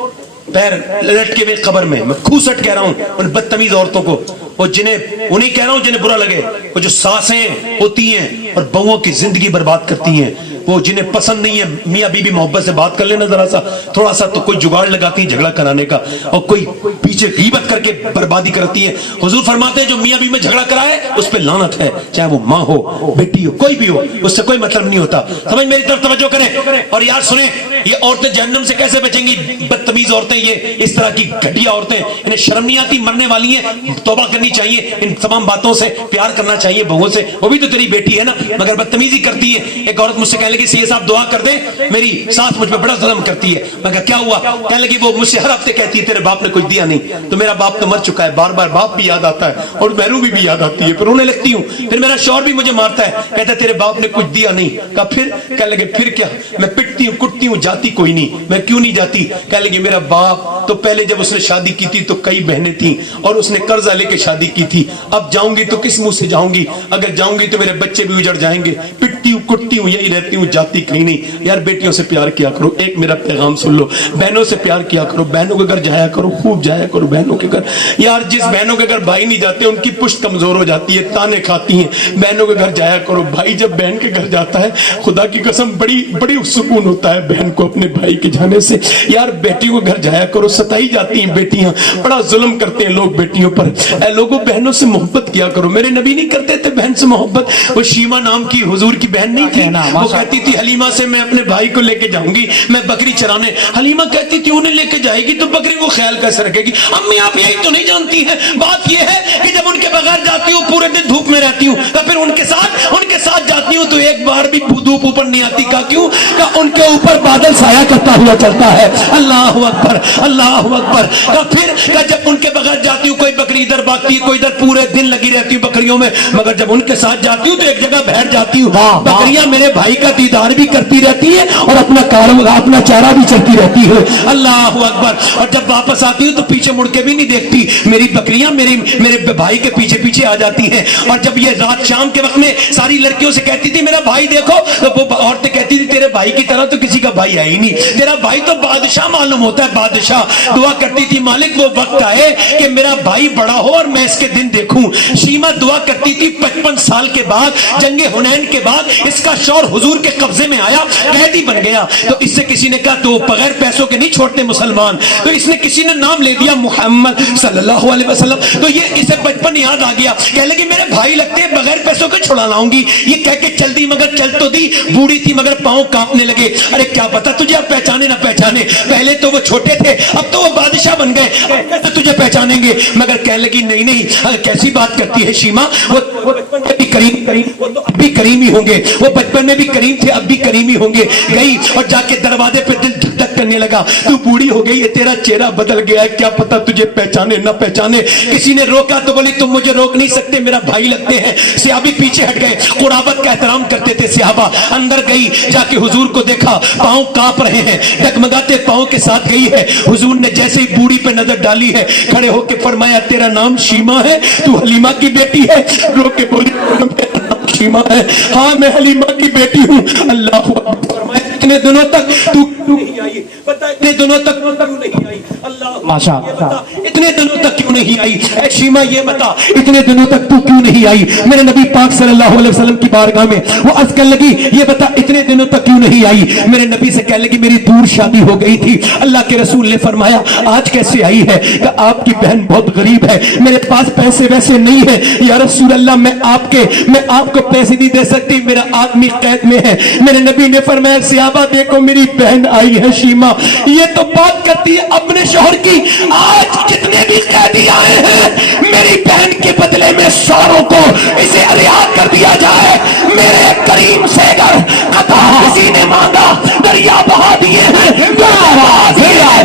پیر لٹکے ہوئے قبر میں، میں کھوسٹ کہہ رہا ہوں ان بدتمیز عورتوں کو، وہ جنہیں انہیں کہہ رہا ہوں جنہیں برا لگے، وہ جو ساسیں ہوتی ہیں اور بہوؤں کی زندگی برباد کرتی ہیں، وہ جنہیں پسند نہیں ہے میاں بیوی محبت سے بات کر لینا ذرا سا تھوڑا سا، تو کوئی جگاڑ لگاتی ہیں جھگڑا کرانے کا، اور کوئی پیچھے غیبت کر کے بربادی کرتی ہے۔ حضور فرماتے ہیں جو میاں بیوی میں جھگڑا کرائے اس پہ لعنت ہے، چاہے وہ ماں ہو بیٹی ہو کوئی بھی ہو، اس سے کوئی مطلب نہیں ہوتا۔ سمجھ میری طرف توجہ کریں۔ اور یار سنیں، یہ عورتیں جہنم سے کیسے بچیں گی؟ بدتمیز عورتیں، یہ اس طرح کی گھٹیا عورتیں، انہیں شرم نہیں آتی؟ مرنے والی ہیں، توبہ کرنی چاہیے، ان تمام باتوں سے پیار کرنا چاہیے بہووں سے، وہ بھی تو تیری بیٹی ہے نا، مگر بدتمیزی کرتی ہے۔ ایک عورت مجھ سے کہنے لگی سید صاحب دعا کر دیں، میری ساس مجھ پہ بڑا ظلم کرتی ہے۔ میں کہا کیا ہوا؟ کہنے لگی وہ مجھ سے ہر ہفتے کہتی ہے تیرے باپ نے کچھ دیا نہیں، تو میرا باپ تو مر چکا ہے، بار بار باپ بھی یاد آتا ہے اور بہنوں بھی یاد آتی ہے، پھر رونے لگتی ہوں، پھر میرا شوہر بھی مجھے مارتا ہے، کہتا ہے تیرے باپ نے کچھ دیا نہیں۔ کہا پھر؟ کہنے لگے پھر کیا؟ میں پٹتی ہوں کٹتی ہوں، جاتی کوئی نہیں۔ میں کیوں نہیں جاتی؟ کہنے لگے میرا باپ تو پہلے جب اس نے شادی کی تھی تو کئی بہنیں تھیں اور اس نے قرضہ لے کے شادی کی تھی، اب جاؤں گی تو کس منہ سے جاؤں گی؟ اگر جاؤں گی تو میرے بچے بھی اجڑ جائیں گے، پٹتی ہوں کٹتی ہوں یہی رہتی ہوں، جاتی کہیں نہیں۔ یار بیٹیوں سے پیار کیا کرو، ایک میرا پیغام سن لو، بہنوں سے پیار کیا کرو، بہنوں کے گھر جایا کرو، خوب جایا کرو بہنوں کے گھر۔ یار جس بہنوں کے گھر بھائی نہیں جاتے ان کی پشت کمزور ہو جاتی ہے، تانے کھاتی ہیں، بہنوں کے گھر جایا کرو۔ بھائی جب بہن کے گھر جاتا ہے خدا کی قسم بڑی سکون ہوتا ہے بہن کو اپنے بھائی کے جانے سے۔ یار بیٹیوں کے گھر جایا کرو، ستائی جاتی ہیں بیٹیاں، بڑا ظلم کرتے ہیں لوگ بیٹیوں پر۔ اے لوگوں بہنوں سے محبت کیا کرو، میرے نبی نہیں کرتے تھے بہن سے محبت؟ وہ شیما نام کی حضور کی بہن نہیں تھی، وہ کہتی تھی حلیمہ سے میں اپنے بھائی کو لے کے جاؤں گی میں بکری چرانے، حلیمہ کہتی تھی انہیں لے کے جائے گی تو بکری کو خیال کیسے رکھے گی؟ امی آپ یہی تو نہیں جانتی ہیں، بات یہ ہے کہ جب ان کے بغیر جاتی ہوں پورے دن دھوپ میں رہتی ہوں، تو پھر ان کے ساتھ جاتی ہوں تو ایک بار بھی دھوپ اوپر نہیں آتی۔ کہا کیوں؟ کہا ان کے اوپر بادل سایہ کرتا ہوا چلتا ہے۔ اللہ اکبر اللہ اکبر۔ کہا پھر؟ کہا جب ان کے بغیر جاتی ہوں کوئی بکری ادھر بھاگتی ہے کوئی ادھر، پورے دن لگی رہتی ہوں بکریوں میں، مگر جب ان کے ساتھ جاتی ہوں تو ایک جگہ بیٹھ جاتی ہوں، بکریاں میرے بھائی کا دیدار بھی کرتی رہتی ہے اور اپنا چارہ بھی چلتی رہتی ہے۔ اللہ اکبر۔ اور جب واپس آتی ہوں تو پیچھے مڑ کے بھی نہیں دیکھتی، میری بکریاں میرے بھائی کے پیچھے پیچھے آ جاتی ہیں۔ اور جب یہ رات شام کے وقت میں ساری لڑکیوں سے کہتی تھی میرا بھائی دیکھو، تو وہ عورتیں کہتی تھی تیرے بھائی کی طرح تو کسی کا بھائی ہے ہی نہیں، تیرا بھائی تو بادشاہ معلوم ہوتا ہے بادشاہ۔ دعا کرتی تھی مالک وہ وقت آئے کہ میرا بھائی بڑا ہو اور میں اس کے دن دیکھوں۔ شیما دعا کرتی تھی 55 سال کے بعد جنگ حنین کے بعد اس کا شوہر حضور کے قبضے میں آیا، قیدی بن گیا، تو اس سے کسی نے کہا تو بغیر پیسوں کے نہیں چھوڑتے مسلمان، تو اس نے کسی نے نام لے دیا محمد صلی اللہ علیہ وسلم، تو یہ اسے بچپن یاد آ گیا، کہنے لگی میرے بھائی لگتے ہیں بغیر پیسوں کے چھڑا لاؤں گی، یہ کہہ کے چل دی مگر چل تو دی، بوڑھی تھی مگر پاؤں کانپنے لگے۔ ارے کیا پتا تجھے اب پہچانے نہ پہچانے، پہلے تو وہ چھوٹے تھے اب تو وہ بادشاہ بن گئے، اب کیسے تجھے پہچانیں گے؟ مگر کہنے لگی نہیں کیسی بات کرتی ہے شیما، وہ اب بھی کریم ہی ہوں گے، وہ بچپن میں بھی کریم تھے اب بھی کریم ہی ہوں گے۔ گئی اور جا کے دروازے پہ دل دھک دھک کرنے لگا، تو بوڑھی ہو گئی ہے تیرا چہرہ بدل گیا ہے، کیا پتا تجھے پہچانے نہ پہچانے۔ کسی نے روکا تو بولی تم مجھے روک نہیں سکتے، میرا بھائی لگتے ہیں۔ صحابی پیچھے ہٹ گئے، قرابت کا احترام کرتے تھے صحابہ۔ اندر گئی، جا کے حضور کو دیکھا، پاؤں کانپ رہے ہیں، ڈگمگاتے پاؤں کے ساتھ گئی ہے۔ حضور نے جیسے ہی بوڑھی پہ نظر ڈالی ہے کھڑے ہو کے فرمایا تیرا نام شیما ہے، تو حلیمہ کی بیٹی ہے؟ رو کے بولی شیما ہے، ہاں میں حلیمہ کی بیٹی ہوں۔ اللہ اکبر۔ فرمایا اتنے دنوں تک تو نہیں آئی، بتا اتنے دنوں تک کیوں نہیں آئی؟ اللہ اتنے دنوں تک کیوں نہیں آئی؟ اے شیما یہ بتا اتنے دنوں تک تو کیوں نہیں آئی؟ میرے نبی پاک صلی اللہ علیہ وسلم کی بارگاہ میں وہ عرض کرنے لگی یہ بتا اتنے دنوں تک کیوں نہیں آئی؟ میرے نبی سے کہنے لگی میری دور شادی ہو گئی تھی۔ اللہ کے رسول نے فرمایا آج کیسے آئی ہے؟ کہ آپ کی بہن بہت غریب ہے، میرے پاس پیسے ویسے نہیں ہے یا رسول اللہ، میں آپ کو پیسے نہیں دے سکتی، میرا آدمی قید میں ہے۔ میرے نبی نے فرمایا صحابہ دیکھو میری بہن آئی ہے شیما، یہ تو بات کرتی ہے اپنے شوہر کی، آج جتنے بھی قیدی آئے ہیں میری بہن کے بدلے میں ساروں کو اسے رہا کر دیا جائے، میرے کریم سے اگر قطع کسی نے مانگا دریا بہا دیے ہیں۔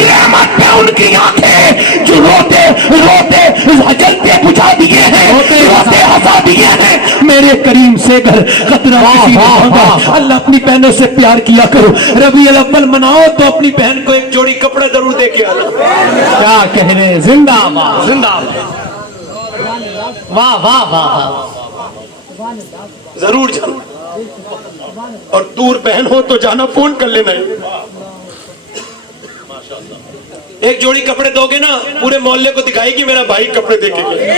رحمت پہ ان کی آنکھیں جو روتے روتے جلتے بجھا دیے ہیں، روتے ہنسا دیے ہیں، میرے کریم سے گھر خطرہ کسی نے مانگا۔ اللہ اپنی بہنوں سے پیار کیا کرو، ربیع الاول مناؤ تو اپنی بہن کو ایک جوڑی کپڑے ضرور دے کے آنا۔ کیا کہنے، زندہ باد زندہ باد، واہ واہ واہ، ضرور جانا، اور دور بہن ہو تو جانا، فون کر لینا۔ ایک جوڑی کپڑے دو گے نا، پورے محلے کو دکھائے گی میرا بھائی کپڑے دے کے گیا۔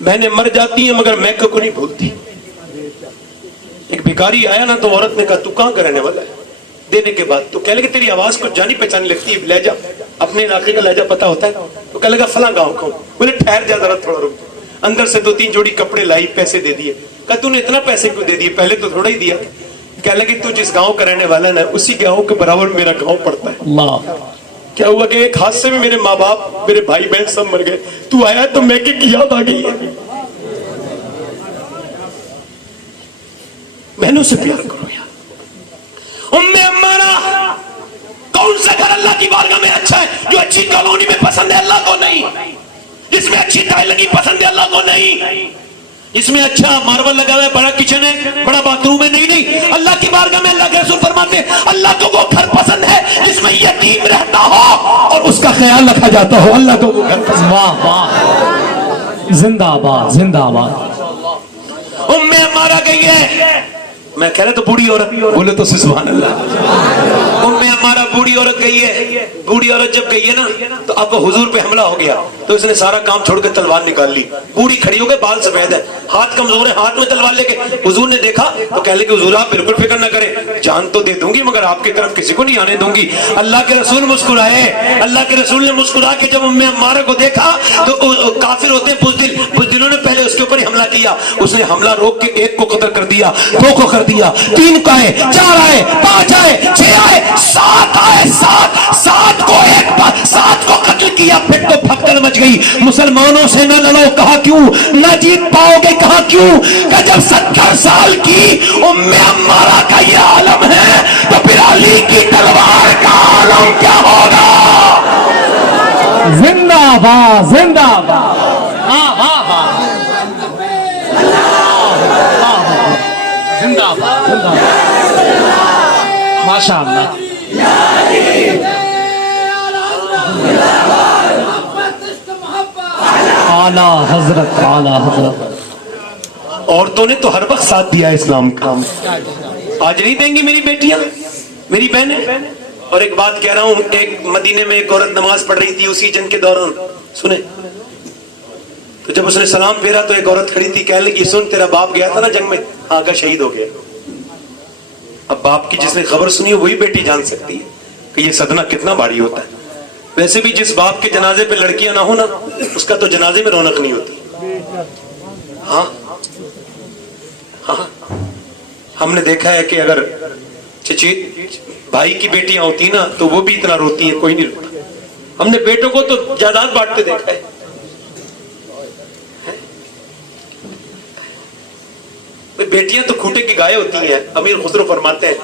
بہنیں مر جاتی ہیں مگر میکے کو نہیں بھولتی۔ ایک بھکاری آیا نا تو عورت نے کہا تو کہاں کا رہنے والا ہے؟ دینے کے بعد تو کہہ لگے تیری آواز کو جانی پہچانی لگتی ہے، لہجہ اپنے علاقے کا لہجہ پتا ہوتا ہے، تو کہہ لگا فلاں گاؤں کا ہوں۔ بولے ٹھہر جا ذرا تھوڑا رک۔ اندر سے 2-3 جوڑی کپڑے لائی، پیسے دے دیے۔ کہا تو نے اتنا پیسے کیوں دے دیے؟ پہلے تو تھوڑا ہی دیا۔ کہہ لگے تو جس گاؤں کا رہنے والا ہے نا اسی گاؤں کے برابر میرا گاؤں پڑتا ہے۔ اللہ، کیا ہوا کہ ایک حادثے میں میرے ماں باپ میرے بھائی بہن سب مر گئے، تو آیا تو میکے کی یاد آ گئی ہے۔ بہنوں سے پیار کرو یار۔ ام عمارہ کون سا گھر اللہ کی بارگاہ میں اچھا ہے؟ جو اچھی کالونی میں پسند ہے اللہ کو نہیں، جس میں اچھی ٹائل لگی پسند ہے اللہ کو نہیں، اس میں اچھا ماربل لگا ہوا ہے، بڑا کچن ہے، بڑا باتھ روم ہے، نہیں، اللہ کی بارگاہ میں اللہ کے رسول فرماتے ہیں اللہ کو وہ گھر پسند ہے جس میں یتیم رہتا ہو اور اس کا خیال رکھا جاتا ہو، اللہ کو وہ گھر پسند۔ واہ واہ، زندہ باد زندہ باد۔ ام عمارہ گئی ہے، میں کہہ رہا تو بوڑھی عورت، بولے تو سبحان اللہ۔ ام عمارہ بوڑھی عورت گئی ہے، بوڑھی عورت جب گئی ہے نا تو اب حضور پہ حملہ ہو گیا، تو اس نے سارا کام چھوڑ کے تلوار نکال لی۔ بوڑھی کھڑی ہو گئی، بال سفید ہے، ہاتھ کمزور ہے، ہاتھ میں تلوار لے کے حضور نے دیکھا تو کہہ لے کہ حضور آپ بالکل فکر نہ کریں، جان تو دے دوں گی مگر آپ کی طرف کسی کو نہیں آنے دوں گی۔ اللہ کے رسول مسکرائے، اللہ کے رسول نے مسکرا کے جب ام عمارہ کو دیکھا تو کافر ہوتے ہیں بزدلوں نے پہلے اس کے اوپر ہی حملہ کیا، اس نے حملہ روک کے 1 کو قتل کر دیا، 2 کو کر دیا، 3 کو آئے، 4 آئے، 5 آئے، 6 آئے، 7 آئے، 7 کو 1 پر 7 کو قتل کیا۔ پھر تو پھکڑ مچ گئی، مسلمانوں سے نہ لڑو، کہا کیوں؟ نہ جیت پاؤ گے، کہا کیوں؟ کہ جب 70 سال کی ام عمارہ کا یہ عالم ہے تو پھر علی کی تلوار کا عالم کیا ہوگا؟ زندہ باد زندہ باد، واہ واہ واہ، زندہ باد زندہ باد، ماشاء اللہ۔ اعلیٰ حضرت اعلیٰ حضرت۔ عورتوں نے تو ہر وقت ساتھ دیا اسلام کا، آج نہیں دیں گی میری بیٹیاں، میری بہنیں؟ اور ایک بات کہہ رہا ہوں، ایک مدینے میں ایک عورت نماز پڑھ رہی تھی اسی جنگ کے دوران، سنیں تو جب اس نے سلام پھیرا تو ایک عورت کھڑی تھی، کہنے لگی سن تیرا باپ گیا تھا نا جنگ میں؟ ہاں، کا شہید ہو گیا۔ اب باپ کی جس نے خبر سنی وہی بیٹی جان سکتی ہے کہ یہ صدمہ کتنا بھاری ہوتا ہے۔ ویسے بھی جس باپ کے جنازے پہ لڑکیاں نہ ہو نا اس کا تو جنازے میں رونق نہیں ہوتی۔ ہاں ہاں، ہم نے دیکھا ہے کہ اگر چچی بھائی کی بیٹیاں ہوتی نا تو وہ بھی اتنا روتی ہیں، کوئی نہیں روتا۔ ہم نے بیٹوں کو تو جائیداد بانٹتے دیکھا ہے۔ بیٹیاں تو کھوٹے کی گائے ہوتی ہیں، امیر خسرو فرماتے ہیں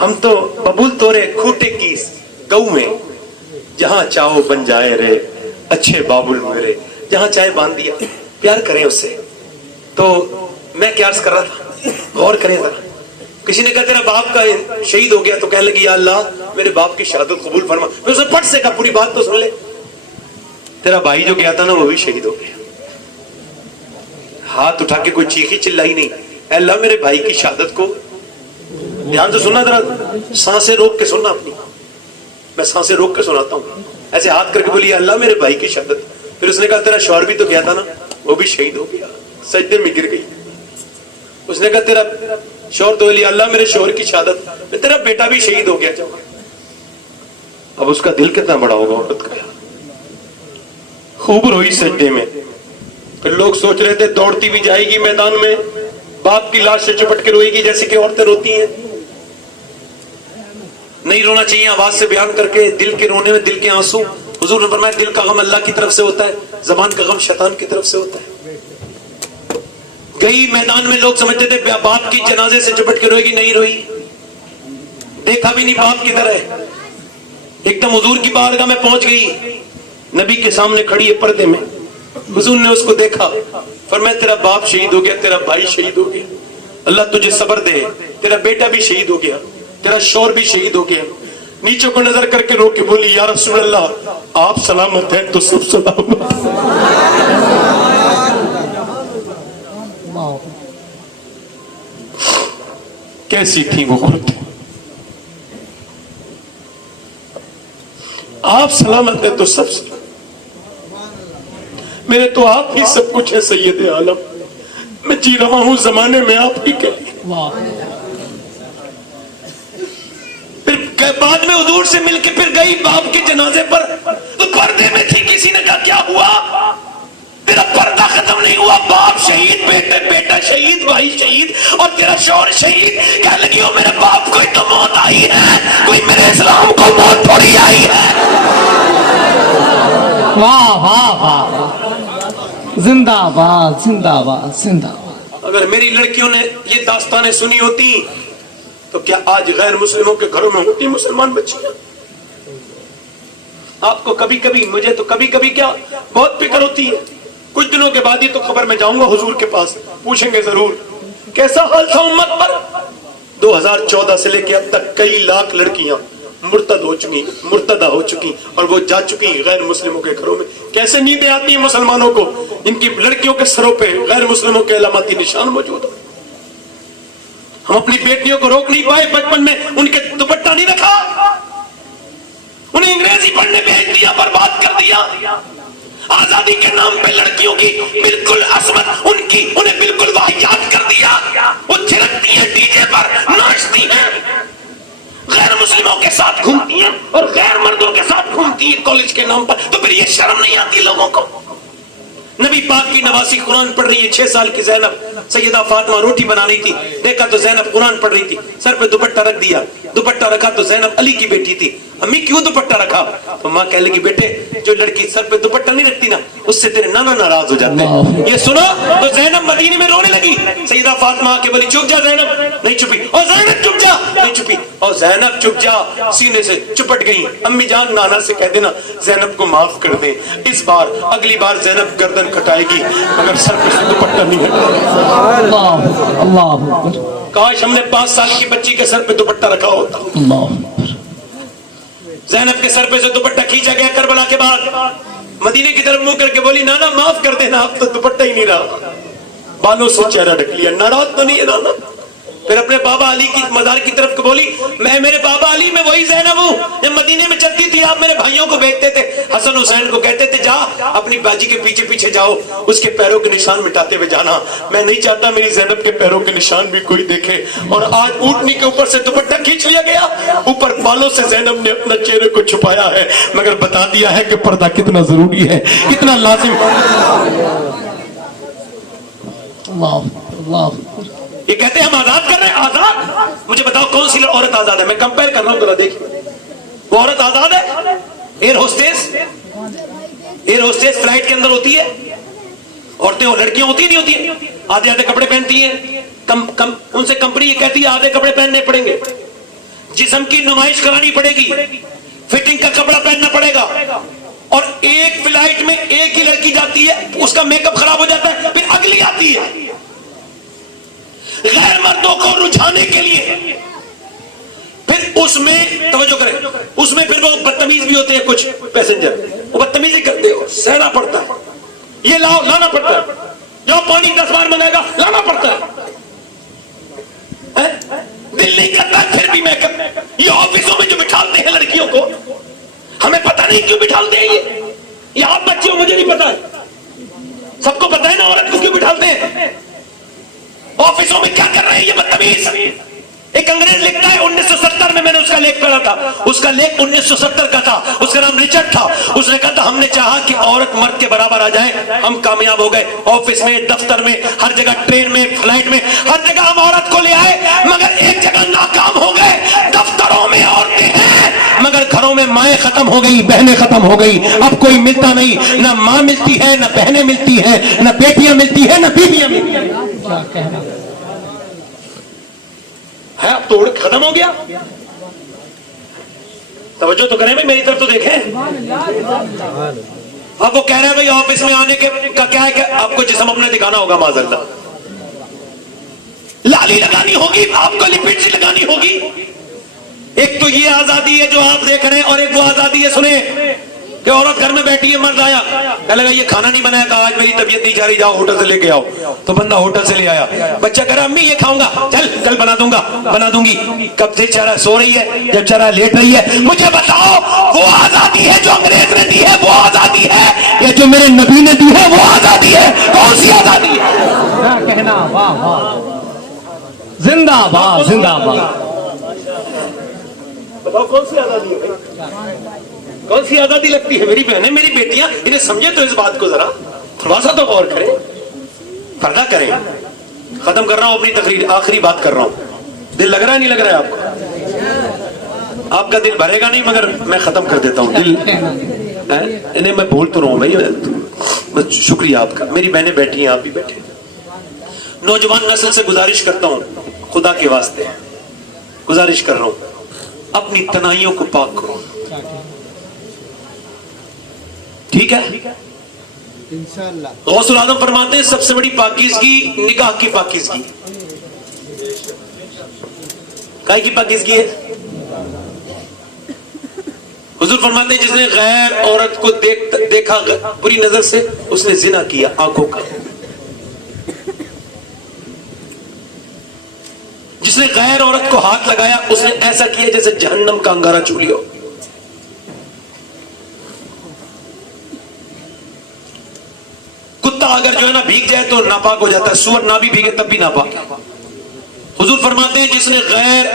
ہم تو ببول تورے کھوٹے کی گو میں، جہاں چاہو بن جائے رے اچھے بابل میرے، جہاں چاہے باندھ دیا۔ پیار کریں اس سے۔ تو میں کیا عرض کر رہا تھا، غور کریں ذرا۔ کسی نے کہا تیرا باپ کا شہید ہو گیا تو کہنے لگی یا اللہ میرے باپ کی شہادت قبول فرما۔ میں اسے پڑھ سے کہا پوری بات تو سن لے، تیرا بھائی جو گیا تھا نا وہ بھی شہید ہو گیا۔ ہاتھ اٹھا کے کوئی چیخی چلائی نہیں، اے اللہ میرے بھائی کی شہادت کو، دھیان سے سننا ذرا، سانسیں روک کے سننا اپنی، میں سانسیں روک کے سناتا ہوں، ایسے ہاتھ کر کے بولی اللہ میرے بھائی کی شہادت۔ پھر اس نے کہا تیرا شوہر بھی تو گیا تھا نا وہ بھی شہید ہو گیا، سجدے میں گر گئی۔ اس نے کہا تیرا شوہر تو بولی اللہ میرے شوہر کی شہادت، تیرا بیٹا بھی شہید ہو گیا۔ اب اس کا دل کتنا بڑا ہوگا عورت کا، خوب روئی سجدے میں۔ پھر لوگ سوچ رہے تھے دوڑتی بھی جائے گی میدان میں، باپ کی لاش سے چپٹ کے روئے گی جیسے کہ عورتیں روتی ہیں۔ نہیں رونا چاہیے، آواز سے بیان کر کے، دل کے رونے میں دل کے آنسو۔ حضور نے فرمایا دل کا غم اللہ کی طرف سے ہوتا ہے، زبان کا غم شیطان کی طرف سے ہوتا ہے۔ گئی میدان میں، لوگ سمجھتے تھے باپ کی جنازے سے چپٹ کے روئے گی، نہیں روئی، دیکھا بھی نہیں باپ کدھر ہے. ایک دم حضور کی بارگاہ میں پہنچ گئی، نبی کے سامنے کھڑی ہے پردے میں. حضور نے اس کو دیکھا، فرمایا تیرا باپ شہید ہو گیا، تیرا بھائی شہید ہو گیا، اللہ تجھے صبر دے، تیرا بیٹا بھی شہید ہو گیا، تیرا شوہر بھی شہید ہو گیا. نیچے کو نظر کر کے رو کے بولی یا رسول اللہ آپ سلامت ہیں تو سب سلامت. کیسی تھی وہ عورت، آپ سلامت ہیں تو سب سلامت. میرے تو آپ ہی سب کچھ ہے سید عالم، میں جی رہا ہوں زمانے میں آپ ہی کے لیے. پھر بعد میں حضور سے مل کے پھر گئی باپ کے جنازے پر، تو پردے میں تھی. کسی نے کہا کیا ہوا؟ تیرا پردہ ختم نہیں ہوا، باپ شہید، بیٹا شہید، بھائی شہید، اور تیرا شوہر شہید. کہنے لگی ہو میرے باپ کو تو موت آئی ہے، کوئی میرے اسلام کو موت تھوڑی آئی ہے. واہ واہ واہ، زندہ باد زندہ باد زندہ باد. اگر میری لڑکیوں نے یہ داستانیں سنی ہوتی تو کیا آج غیر مسلموں کے گھروں میں ہوتی مسلمان بچیاں؟ آپ کو کبھی کبھی، مجھے تو کبھی کبھی کیا بہت فکر ہوتی ہے. کچھ دنوں کے بعد ہی تو خبر میں جاؤں گا حضور کے پاس، پوچھیں گے ضرور کیسا حال تھا امت پر. 2014 سے لے کے اب تک کئی لاکھ لڑکیاں مرتدہ ہو چکی اور وہ جا چکی غیر مسلموں کے گھروں میں. کیسے نیندیں آتی ہیں مسلمانوں کو، ان کی لڑکیوں کے سروں پہ غیر مسلموں کے علاماتی نشان موجود ہیں. ہم اپنی بیٹیوں کو روک نہیں پائے، بچپن میں ان کے دوپٹہ نہیں رکھا، انہیں انگریزی پڑھنے بھیج دیا، برباد کر دیا. آزادی کے نام پہ لڑکیوں کی بالکل عصمت انہیں بالکل واحد کر دیا. وہ چھڑکتی ہیں ڈی جے پر، ناچتی ہیں، غیر مسلموں کے ساتھ گھومتی ہیں اور غیر مردوں کے ساتھ گھومتی ہیں کالج کے نام پر. تو پھر یہ شرم نہیں آتی لوگوں کو؟ نبی پاک کی نواسی قرآن پڑھ رہی ہے، 6 سال کی زینب، سیدہ فاطمہ روٹی بنا رہی تھی، دیکھا تو زینب قرآن پڑھ رہی تھی، سر پہ دوپٹہ رکھ دیا. دوپٹہ رکھا تو زینب علی کی بیٹی تھی، امی کیوں دوپٹہ رکھا؟ تو ماں کہنے لگی بیٹے جو لڑکی سر پہ دوپٹہ نہیں رکھتی نا اس سے تیرے نانا ناراض ہو جاتے ہیں. یہ سنو تو زینب مدینے میں رونے لگی. سیدہ فاطمہ کے بولی چپ جا زینب، نہیں چپی. اور زینب چپ جا، نہیں چپی. اور زینب چپ جا سینے سے چپٹ گئی. امی جان نانا سے کہہ دینا زینب کو معاف کر دیں، اس بار اگلی بار زینب گردن کٹائے گی مگر سر پہ دوپٹہ نہیں ہے. اللہ کاش ہم نے 5 سال کی بچی کے سر پہ دوپٹہ رکھا ہوتا. زینب کے سر پہ سے دوپٹہ کھینچا گیا کربلا کے بعد. مدینے کی طرف منہ کر کے بولی نانا معاف کر دینا، اب تو دوپٹہ ہی نہیں رہا. بالوں سے چہرہ ڈھک لیا، ناراض تو نہیں ہے نانا. پھر اپنے بابا علی کی مزار کی طرف بولی میں میرے بابا علی میں وہی زینب ہوں جب مدینے میں چلتی تھی، آپ میرے بھائیوں کو بھیجتے تھے، حسن حسین کو کہتے تھے جا اپنی باجی کے پیچھے پیچھے جاؤ، اس کے پیروں کے نشان مٹاتے ہوئے جانا. میں نہیں چاہتا میری زینب کے پیروں کے نشان بھی کوئی دیکھے. اور آج اونٹنی کے اوپر سے دوپٹہ کھینچ لیا گیا، اوپر بالوں سے زینب نے اپنا چہرے کو چھپایا ہے مگر بتا دیا ہے کہ پردہ کتنا ضروری ہے، کتنا لازم. یہ کہتے ہیں ہم آزاد کر رہے ہیں. آزاد؟ مجھے بتاؤ کون سی عورت آزاد ہے؟ میں کمپیر کر رہا ہوں ذرا دیکھیں. وہ عورت آزاد ہے؟ ایئر ہوسٹس فلائٹ کے اندر ہوتی ہے، عورتیں لڑکیاں ہوتی نہیں ہوتی ہیں، آدھے آدھے کپڑے پہنتی ہیں. ان سے کمپنی یہ کہتی ہے آدھے کپڑے پہننے پڑیں گے، جسم کی نمائش کرانی پڑے گی، فٹنگ کا کپڑا پہننا پڑے گا. اور ایک فلائٹ میں ایک ہی لڑکی جاتی ہے، اس کا میک اپ خراب ہو جاتا ہے، پھر اگلی آتی ہے غیر مردوں کو رجھانے کے لیے. پھر اس میں توجہ کریں، اس میں پھر وہ بدتمیز بھی ہوتے ہیں کچھ پیسنجر، وہ بدتمیزی کرتے ہو، سہنا پڑتا ہے، یہ لاؤ لانا پڑتا ہے، جو پانی 10 بار منگائے گا لانا پڑتا ہے. دل نہیں کرتا ہے پھر بھی میک اپ. یہ آفسوں میں جو بٹھالتے ہیں لڑکیوں کو، ہمیں پتہ نہیں کیوں بٹھالتے ہیں. یہ آپ بچے ہو مجھے نہیں پتا ہے، سب کو پتا ہے نا عورت کو کیوں بٹھالتے ہیں. آفسوں میں کیا کر رہے ہیں یہ بدتمیز. ایک انگریز لکھتا ہے 1970 میں نے اس کا لیکھ پڑھا تھا، اس کا لیکھ 1970 کا تھا، اس کا نام رچرڈ تھا. اس نے کہا تھا ہم نے چاہا کہ عورت مرد کے برابر آ جائے، ہم کامیاب ہو گئے. آفس میں، دفتر میں، ہر جگہ، ٹرین میں، فلائٹ میں، ہر جگہ ہم عورت کو لے آئے مگر ایک جگہ ناکام ہو گئے. دفتروں میں عورتیں ہیں مگر گھروں میں مائیں ختم ہو گئی، بہنیں ختم ہو گئی. اب کوئی ملتا نہیں، نہ ماں ملتی ہے، نہ بہنیں ملتی ہیں، نہ بیٹیاں ملتی ہیں، نہ بیویاں ملتی ہیں. کیا کہنا. ہے اب توڑ ختم ہو گیا. توجہ تو کریں بھائی, میری طرف تو دیکھیں. اب وہ کہہ رہے ہیں بھائی آفس میں آنے کا کیا ہے کہ آپ کو جسم اپنا دکھانا ہوگا, معاذ اللہ لالی لگانی ہوگی, آپ کو لپسٹک لگانی ہوگی. ایک تو یہ آزادی ہے جو آپ دیکھ رہے ہیں, اور ایک وہ آزادی ہے سنیں کہ عورت گھر میں بیٹھی ہے, مرد آیا کہنے لگا یہ کھانا نہیں بنایا, کہا آج میری طبیعت نہیں جا رہی, جاؤ ہوٹل سے لے کے آؤ. تو بندہ ہوٹل سے لے آیا, بچہ کہہ رہا امی یہ کھاؤں گا, چل کل بنا دوں گا, بنا دوں گی. کب سے چارہ سو رہی ہے, جب چارہ لیٹ رہی ہے. مجھے بتاؤ وہ آزادی ہے جو انگریز نے دی ہے وہ آزادی ہے, یا جو میرے نبی نے دی ہے وہ آزادی ہے؟ کون سی آزادی ہے؟ کیا کہنا. واہ واہ, زندہ باد زندہ باد. بتاؤ کون سی آزادی ہے, کون سی آزادی لگتی ہے؟ میری بہنیں, میری بیٹیاں, انہیں سمجھے تو اس بات کو, ذرا تھوڑا سا تو غور کریں, پردہ کریں. ختم کر رہا ہوں اپنی تقریر, آخری بات کر رہا ہوں. دل لگ رہا ہے نہیں لگ رہا ہے آپ کو؟ آپ کا دل بھرے گا نہیں مگر میں ختم کر دیتا ہوں. دل انہیں میں بول تو رہا ہوں بھائی, شکریہ آپ کا. میری بہنیں بیٹھی ہیں, آپ بھی بیٹھے. نوجوان نسل سے گزارش کرتا ہوں, خدا کے واسطے گزارش کر رہا ہوں, اپنی تنہائیوں کو پاک کرو. ٹھیک ہے, غوث العظم فرماتے ہیں سب سے بڑی پاکیزگی نکاح کی پاکیزگی. کائے کی پاکیزگی ہے؟ حضور فرماتے ہیں جس نے غیر عورت کو دیکھا بری نظر سے, اس نے زنا کیا آنکھوں کا. جس نے غیر عورت کو ہاتھ لگایا اس نے ایسا کیا جیسے جہنم کا انگارہ چھو لیا. کتا اگر جو ہے نا بھیگ جائے تو ناپاک ہو جاتا ہے, سور نہ بھی بھیگے تب بھی ناپاک ہے. حضور فرماتے ہیں جس نے غیر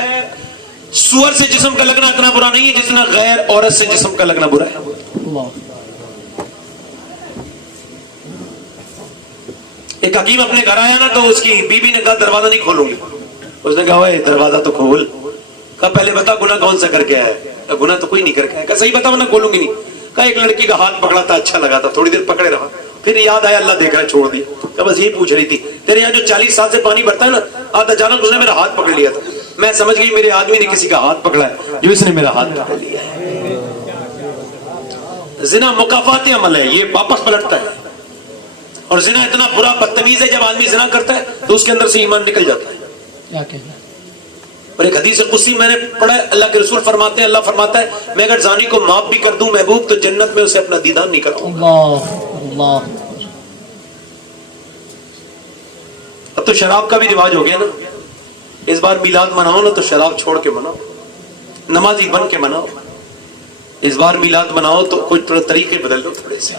سور سے جسم کا لگنا اتنا برا نہیں ہے جتنا غیر عورت سے جسم کا لگنا برا ہے. ایک حکیم اپنے گھر آیا نا, تو اس کی بیوی نے کہا دروازہ نہیں کھولوں گی. اس نے کہا اوے دروازہ تو کھول. کہا پہلے بتا گناہ کون سا کر کے آیا ہے؟ گناہ تو کوئی نہیں کر کے آیا. کہا صحیح بتا ورنہ کھولوں گی نہیں. کہا ایک لڑکی کا ہاتھ پکڑا تھا, اچھا لگا تھا, تھوڑی دیر پکڑے رہا, پھر یاد آیا اللہ دیکھ رہا, چھوڑ دی. کہا بس یہی پوچھ رہی تھی, تیرے یہاں جو 40 سال سے پانی بھرتا ہے نا, آج اچانک اس نے میرا ہاتھ پکڑ لیا تھا, میں سمجھ گئی میرے آدمی نے کسی کا ہاتھ پکڑا ہے جو اس نے میرا ہاتھ پکڑ لیا ہے. زنا مکافاتی عمل ہے, یہ واپس پلٹتا ہے. اور زنا اتنا برا بدتمیز ہے, جب آدمی زنا کرتا ہے تو اس کے اندر سے ایمان نکل جاتا ہے. کیا کہنا. اور ایک حدیث قدسی میں نے پڑھا ہے, اللہ کے رسول فرماتے ہیں, اللہ فرماتا ہے میں اگر زانی کو معاف بھی کر دوں محبوب تو جنت میں اسے اپنا دیدار نہیں کراؤں. اللہ اللہ. اب تو شراب کا بھی رواج ہو گیا نا, اس بار میلاد مناؤ نا تو شراب چھوڑ کے مناؤ, نمازی بن کے مناؤ. اس بار میلاد مناؤ تو کچھ طریقے بدل لو تھوڑے سے.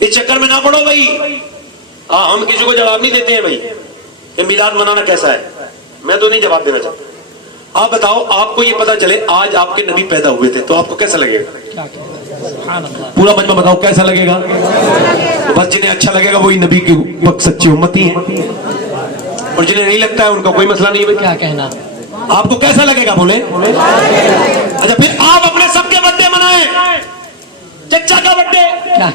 اس چکر میں نہ پڑو بھائی. ہم کسی کو جواب نہیں دیتے ہیں بھائی کہ میلاد منانا کیسا ہے, میں تو نہیں جواب دینا چاہتا. آپ بتاؤ, آپ کو یہ پتا چلے آج آپ کے نبی پیدا ہوئے تھے تو آپ کو کیسا لگے گا؟ پورا مجمع بتاؤ کیسا لگے گا؟ بس جنہیں اچھا لگے گا وہی نبی کے سچے امتی ہیں, اور جنہیں نہیں لگتا ہے ان کا کوئی مسئلہ نہیں ہے. کیا کہنا. آپ کو کیسا لگے گا بولے؟ اچھا پھر آپ اپنے سب کے برتھڈے منائیں, چچا کا برتھڈے,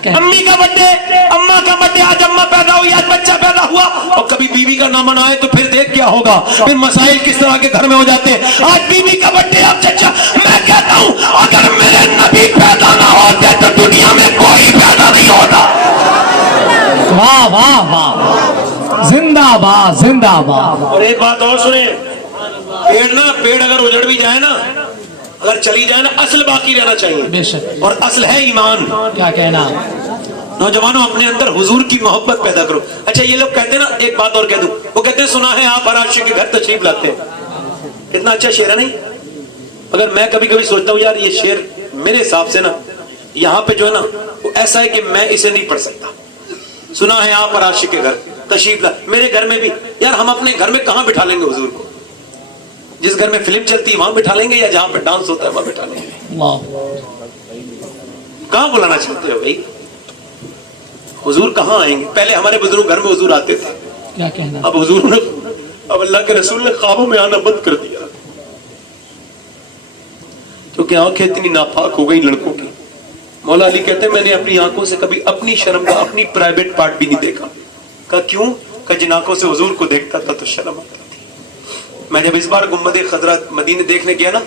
امی کا برتھڈے, اماں کا برتھڈے. آج اماں پیدا ہوئی, آج بچہ پیدا ہوا, اور کبھی بیوی کا نہ منائے تو پھر دیکھ کیا ہوگا, پھر مسائل کس طرح کے گھر میں ہو جاتے ہیں. آج بیوی کا برتھڈے, اب چچا. میں کہتا ہوں اگر میرے نبی پیدا نہ ہوتے تو دنیا میں کوئی پیدا نہیں ہوتا. واہ واہ واہ, زندہ باد زندہ باد. اور ایک بات اور سنیں, پیڑ اگر اجڑ بھی جائے نا, اگر چلی جائے نا, اصل باقی رہنا چاہیے, بے شک. اور اصل ہے ایمان. کیا کہنا. نوجوانوں اپنے اندر حضور کی محبت پیدا کرو. اچھا یہ لوگ کہتے ہیں نا, ایک بات اور کہہ دوں, وہ کہتے ہیں سنا ہے آپ ہر عاشق کے گھر تشریف لاتے ہیں. کتنا اچھا شعر ہے نہیں؟ مگر میں کبھی کبھی سوچتا ہوں یار یہ شعر میرے حساب سے نا یہاں پہ جو ہے نا وہ ایسا ہے کہ میں اسے نہیں پڑھ سکتا. سنا ہے آپ ہر عاشق کے گھر تشریف لا, میرے گھر میں بھی یار ہم اپنے گھر میں کہاں بٹھا لیں گے حضور کو؟ جس گھر میں فلم چلتی ہے وہاں بٹھا لیں گے, یا جہاں پہ ڈانس ہوتا ہے وہاں بٹھا لیں گے؟ کہاں بلانا چاہتے ہو بھائی؟ حضور کہاں آئیں گے؟ پہلے ہمارے بزرگ گھر میں حضور آتے تھے, کیا کہنا. اب حضور نے, اب اللہ کے رسول نے خوابوں میں آنا بند کر دیا, کیونکہ آنکھیں اتنی ناپاک ہو گئی لڑکوں کی. مولا علی کہتے ہیں میں نے اپنی آنکھوں سے کبھی اپنی شرم کا اپنی پرائیویٹ پارٹ بھی نہیں دیکھا. کہا کیوں؟ کہ جن آنکھوں سے حضور کو دیکھتا تھا تو شرم آتی تھی. میں جب اس بار گنبد خضرا مدینے دیکھنے گیا نا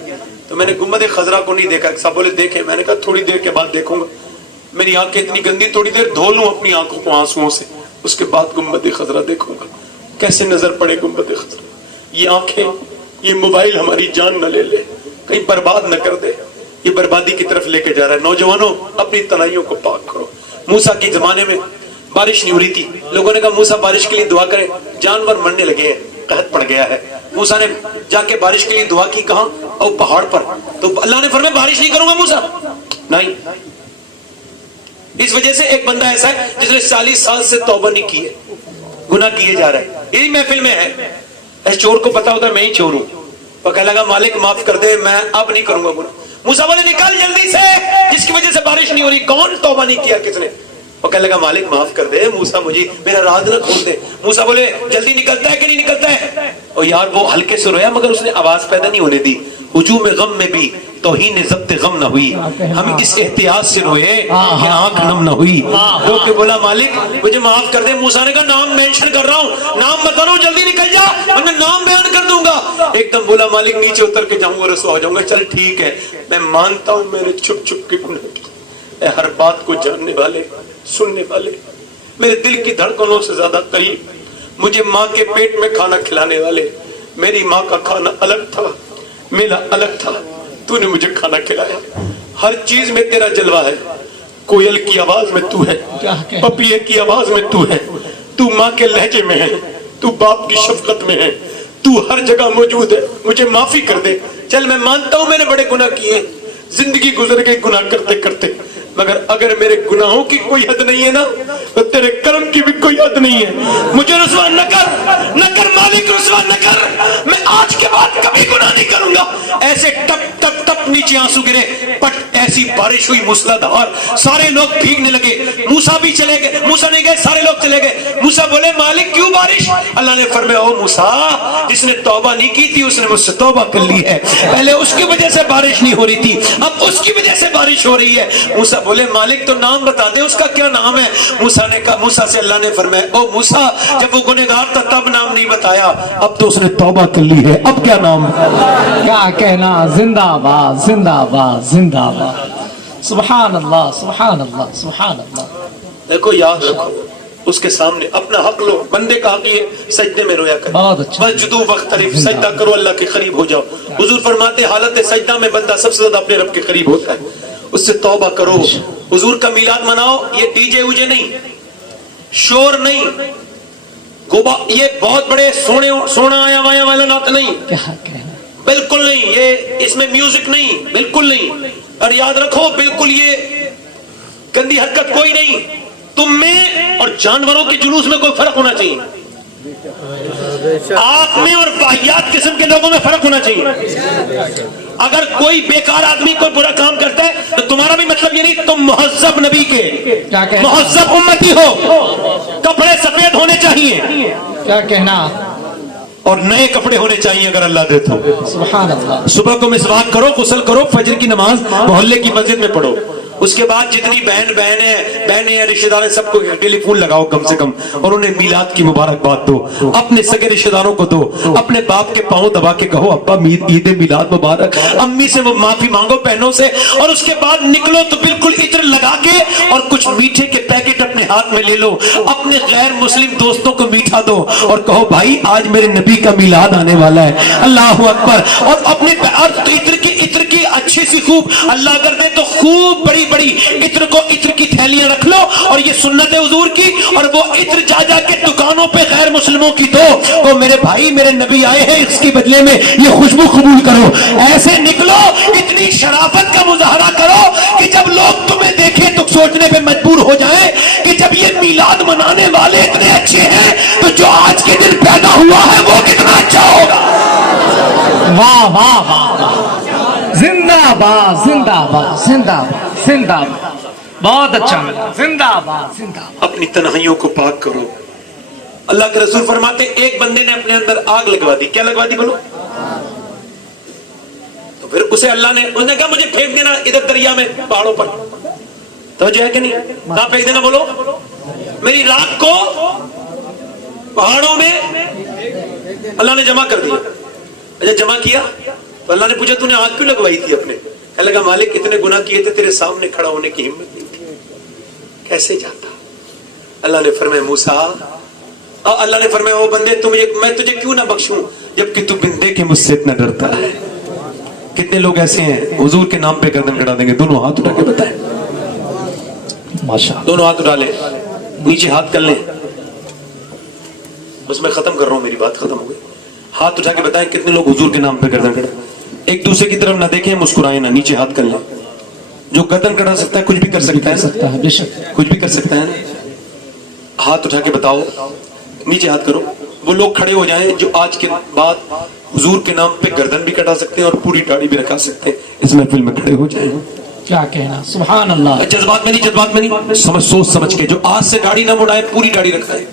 تو میں نے گنبد خضرا کو نہیں دیکھا. سب بولے دیکھے, میں نے کہا تھوڑی دیر کے بعد دیکھوں گا, میری آنکھیں اتنی گندی, تھوڑی دیر دھو لوں اپنی آنکھوں کو آنسوؤں سے, اس کے بعد گنبد خضرا دیکھوں گا کیسے نظر پڑے گنبد خضرا. یہ آنکھیں, یہ موبائل ہماری جان نہ لے لے, کہیں برباد نہ کر دے, یہ بربادی کی طرف لے کے جا رہا ہے. نوجوانوں اپنی تنائیوں کو پاک کرو. موسیٰ کی زمانے میں بارش نہیں ہو رہی تھی, لوگوں نے کہا موسیٰ بارش کے لیے دعا کریں, جانور مرنے لگے ہیں, قحط پڑ گیا ہے. موسیٰ نے جا کے بارش کے لیے دعا کی, کہاں؟ اور پہاڑ پر. تو اللہ نے فرمایا بارش نہیں کروں گا موسیٰ, نہیں. اس وجہ سے ایک بندہ ایسا ہے جس نے 40 سال سے توبہ نہیں کی ہے, گناہ کیے جا رہا ہے. یہی محفل میں ہے, اس چور کو پتا ہوتا ہے میں ہی چور ہوں, وہ کہنے لگا مالک معاف کر دے, میں اب نہیں کروں گا گناہ. موسیٰ بولے نکل جلدی سے, جس کی وجہ سے بارش نہیں ہو رہی, کون توبہ نہیں کیا کس نے؟ وہ کہنے لگا مالک معاف کر دے, موسیٰ مجھے میرا راز نہ کھول دے. موسیٰ بولے جلدی نکلتا ہے کہ نہیں نکلتا ہے؟ اور یار وہ ہلکے سے رویا مگر اس نے آواز پیدا نہیں ہونے دی. ہجوم غم میں بھی توہین ضبط غم نہ ہوئی, ہم اس احتیاط سے روئے کہ آنکھ نم نہ ہوئی. رو کے بولا مالک مجھے معاف کر دے. موسیٰ نے کہا نام مینشن کر رہا ہوں, نام بتا رہا ہوں, جلدی نکل جا ورنہ نام بیان کر دوں گا. ایک دم بولا مالک نیچے اتر کے جاؤں گا, رسوا ہو جاؤں گا. چل ٹھیک ہے, میں مانتا ہوں میں نے چھپ چھپ کے گناہ کیا. اے ہر بات کو جاننے والے, سننے والے, میرے دل کی دھڑکنوں سے زیادہ قریب, مجھے ماں کے پیٹ میں کھانا کھلانے والے, میری ماں کا کھانا الگ تھا, میرا الگ تھا, تو نے مجھے کھانا کھلایا. ہر چیز میں تیرا جلوہ ہے. کوئل کی آواز میں تو ہے, پپیے کی آواز میں تو ہے, تو ماں کے لہجے میں ہے, تو باپ کی شفقت میں ہے, تو ہر جگہ موجود ہے. مجھے معافی کر دے. چل میں مانتا ہوں میں نے بڑے گناہ کیے, زندگی گزر گئی گناہ کرتے کرتے, مگر اگر میرے گناہوں کی کوئی حد نہیں ہے نا تو تیرے کرم کی بھی کوئی حد نہیں ہے. مجھے رسوا نہ کر مالک, رسوا نہ کر. میں آج کے بعد کبھی گناہ نہیں کروں گا. ایسے ٹپ ٹپ ٹپ نیچے آنسو گرے, پٹ ایسی بارش ہوئی موسلادھار, سارے لوگ بھیگنے لگے. موسیٰ بھی چلے گئے, موسیٰ نہیں گئے, سارے لوگ چلے گئے. موسیٰ بولے مالک کیوں بارش؟ اللہ نے فرمایا او موسیٰ جس نے توبہ نہیں کی تھی اس نے مجھ سے توبہ کر لی ہے. پہلے اس کی وجہ سے بارش نہیں ہو رہی تھی, اب اس کی وجہ سے بارش ہو رہی ہے. موسیٰ بولے مالک تو نام بتا دے, اس کا کیا نام ہے؟ موسیٰ نے کہا, موسیٰ سے اللہ نے فرمایا او موسیٰ جب وہ گنہگار تھا تب نام نہیں بتایا, اب تو اس نے توبہ کر لی ہے, اب کیا نام ہے؟ کیا کہنا, زندہ باد زندہ باد زندہ باد. سبحان اللہ سبحان اللہ سبحان اللہ. دیکھو یاد رکھو اس کے سامنے اپنا حق لو. بندے کا حق یہ سجدے میں رویا کرے, بہت اچھا. بس جدو وقت طریف سجدہ کرو, اللہ کے قریب ہو جاؤ. حضور فرماتے حالت سجدہ میں بندہ سب سے زیادہ اپنے رب کے قریب ہوتا ہے. اس سے توبہ کرو. حضور کا میلاد مناؤ, یہ ڈی جے اوجے نہیں, شور نہیں, یہ بہت بڑے سونا آیا وایا والا نعت نہیں, کیا کہنا, بالکل نہیں. یہ اس میں میوزک نہیں, بالکل نہیں. اور یاد رکھو بالکل یہ گندی حرکت کوئی نہیں. تم میں اور جانوروں کے جلوس میں کوئی فرق ہونا چاہیے, آپ میں اور باہیات قسم کے لوگوں میں فرق ہونا چاہیے. اگر کوئی بیکار آدمی کوئی برا کام کرتا ہے تو تمہارا بھی مطلب یہ نہیں تم مہذب نبی کے مہذب امتی ہو. کپڑے سفید ہونے چاہیے, کیا کہنا, اور نئے کپڑے ہونے چاہیے اگر اللہ دے تو. سبحان اللہ. صبح کو مسواک کرو, غسل کرو, فجر کی نماز محلے کی مسجد میں پڑھو. اس کے بعد جتنی بہنیں ہیں رشتہ دار ہیں سب کو ٹیلی فون لگاؤ کم سے کم, اور انہیں میلاد کی مبارکباد دو. اپنے سگے رشتہ داروں کو دو, اپنے باپ کے پاؤں دبا کے کہو ابا عید میلاد مبارک. امی سے وہ معافی مانگو, بہنوں سے, اور اس کے بعد نکلو تو بالکل عطر لگا کے اور کچھ میٹھے کے پیکٹ اپنے ہاتھ میں لے لو. اپنے غیر مسلم دوستوں کو میٹھا دو اور کہو بھائی آج میرے نبی کا میلاد آنے والا ہے, اللہ اکبر. اور اپنے عطر کی اچھی سی خوب اللہ کر دے تو خوب بڑی عطر کی تھیلیاں رکھ لو, اور یہ سنت حضور کی, اور وہ عطر جا کے دکانوں پہ غیر مسلموں کی دو. تو میرے بھائی میرے نبی آئے ہیں, اس کی بدلے میں یہ خوشبو قبول کرو. ایسے نکلو, اتنی شرافت کا مظاہرہ کرو کہ جب لوگ تمہیں دیکھیں تو سوچنے پہ مجبور ہو جائیں کہ جب یہ میلاد منانے والے اتنے اچھے ہیں تو جو آج کے دن پیدا ہوا ہے وہ کتنا اچھا ہوگا. واہ واہ واہ, زندہ باد زندہ باد زندہ باد زندہ باد. بہت اچھا ملا, زندہ باد زندہ باد. اپنی تنہائیوں کو پاک کرو. اللہ کے رسول فرماتے ایک بندے نے اپنے اندر آگ لگوا دی. کیا لگوا دی بولو؟ تو پھر اسے اللہ نے کہا مجھے پھینک دینا ادھر دریا میں, پہاڑوں پر. توجہ ہے کہ نہیں؟ کہاں پھینک دینا بولو؟ میری راکھ کو پہاڑوں میں اللہ نے جمع کر دیا. اچھا جمع کیا تو اللہ نے پوچھا تو نے آگ کیوں لگوائی تھی اپنے؟ کہنے لگا مالک اتنے گناہ کیے تھے تیرے سامنے کھڑا ہونے کی ہمت نہیں تھی. کیسے جاتا؟ اللہ نے فرمایا موسیٰ، اللہ نے فرمایا وہ بندے میں تجھے کیوں نہ بخشوں جبکہ تو بندے کے مجھ سے اتنا ڈرتا ہے. کتنے لوگ ایسے ہیں حضور کے نام پہ گردن کٹا دیں گے؟ دونوں ہاتھ اٹھا کے بتائیں. ماشاءاللہ. دونوں ہاتھ اٹھا لیں، نیچے ہاتھ کر لیں. بس میں ختم کر رہا ہوں، میری بات ختم ہو گئی. ہاتھ اٹھا کے بتائیں کتنے لوگ حضور کے نام پہ گردن کٹا. ایک دوسرے کی طرف نہ دیکھیں، مسکرائیں نہ، نیچے ہاتھ کر لیں. جو گردن کٹا سکتا ہے کچھ بھی کر سکتا ہے، بے شک کچھ بھی کر سکتا ہے. ہاتھ اٹھا کے بتاؤ، نیچے ہاتھ کرو. وہ لوگ کھڑے ہو جائیں جو آج کے بعد حضور کے نام پہ گردن بھی کٹا سکتے ہیں اور پوری داڑھی بھی رکھا سکتے ہیں. اس محفل میں کھڑے ہو جائیں. کیا کہنا، سبحان اللہ. جذبات میں نہیں، سمجھ سوچ سمجھ کے. جو آج سے داڑھی نہ مڑائے پوری داڑھی رکھائے.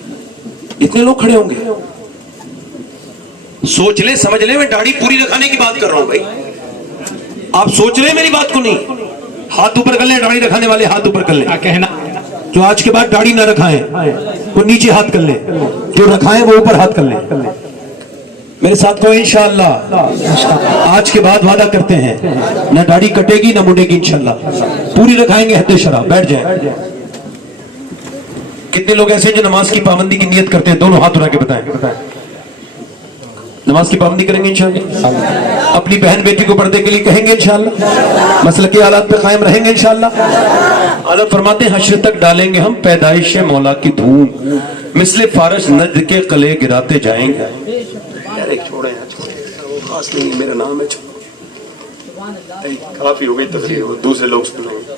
اتنے لوگ کھڑے ہوں گے. سوچ لیں سمجھ لیں، میں داڑھی پوری رکھانے کی بات کر رہا ہوں بھائی. آپ سوچ لیں میری بات کو نہیں. ہاتھ اوپر کر لیں، داڑھی رکھانے والے ہاتھ اوپر کر لیں. کیا کہنا. جو آج کے بعد داڑھی نہ رکھائیں وہ نیچے ہاتھ کر لیں، جو رکھائیں وہ اوپر ہاتھ کر لیں. میرے ساتھ کو انشاءاللہ آج کے بعد وعدہ کرتے ہیں نہ داڑھی کٹے گی نہ مڑے گی انشاءاللہ. پوری رکھائیں گے حد شرع. بیٹھ جائیں. کتنے لوگ ایسے ہیں جو نماز کی پابندی کی نیت کرتے ہیں؟ دونوں ہاتھ اٹھا کے بتائیں. نماز کی پابندی کریں گے انشاءاللہ. اپنی بہن بیٹی کو پردے کے لیے کہیں گے انشاءاللہ. مسلکی حالات پہ قائم رہیں گے انشاءاللہ. اللہ فرماتے ہیں حشر تک ڈالیں گے ہم پیدائش مولا کی دھوم، مثل فارش نجد کے قلعے گراتے جائیں گے. ایک چھوڑیں وہ خاص نہیں، میرا نام ہے. کافی ہو گئی تقریر، دوسرے لوگ سن لیں گے.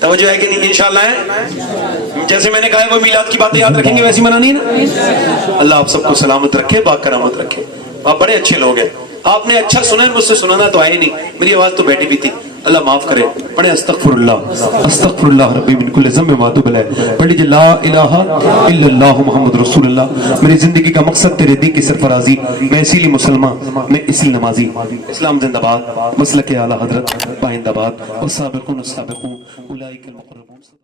توجہ ہے کہ نہیں؟ انشاءاللہ ہے. جیسے میں نے کہا وہ میلاد کی باتیں یاد رکھیں گے ویسی منانی ہے نا. اللہ آپ سب کو سلامت رکھے، با کرامت رکھے. آپ بڑے اچھے لوگ ہیں. آپ نے اچھا سنا ہے، مجھ سے سنانا تو آئے نہیں، میری آواز تو بیٹھی بھی تھی. اللہ معاف کرے. پڑھے استغفر اللہ ربی من کل ذنب و اتوب الیہ. پڑھ لا الہ الا اللہ محمد رسول اللہ. میری زندگی کا مقصد تیرے دین کی سرفرازی. میں اسی لیے مسلمان، میں اسی نمازی. اسلام زندہ باد، مسلک اعلی حضرت پائندہ باد. والسابقون السابقون اولئک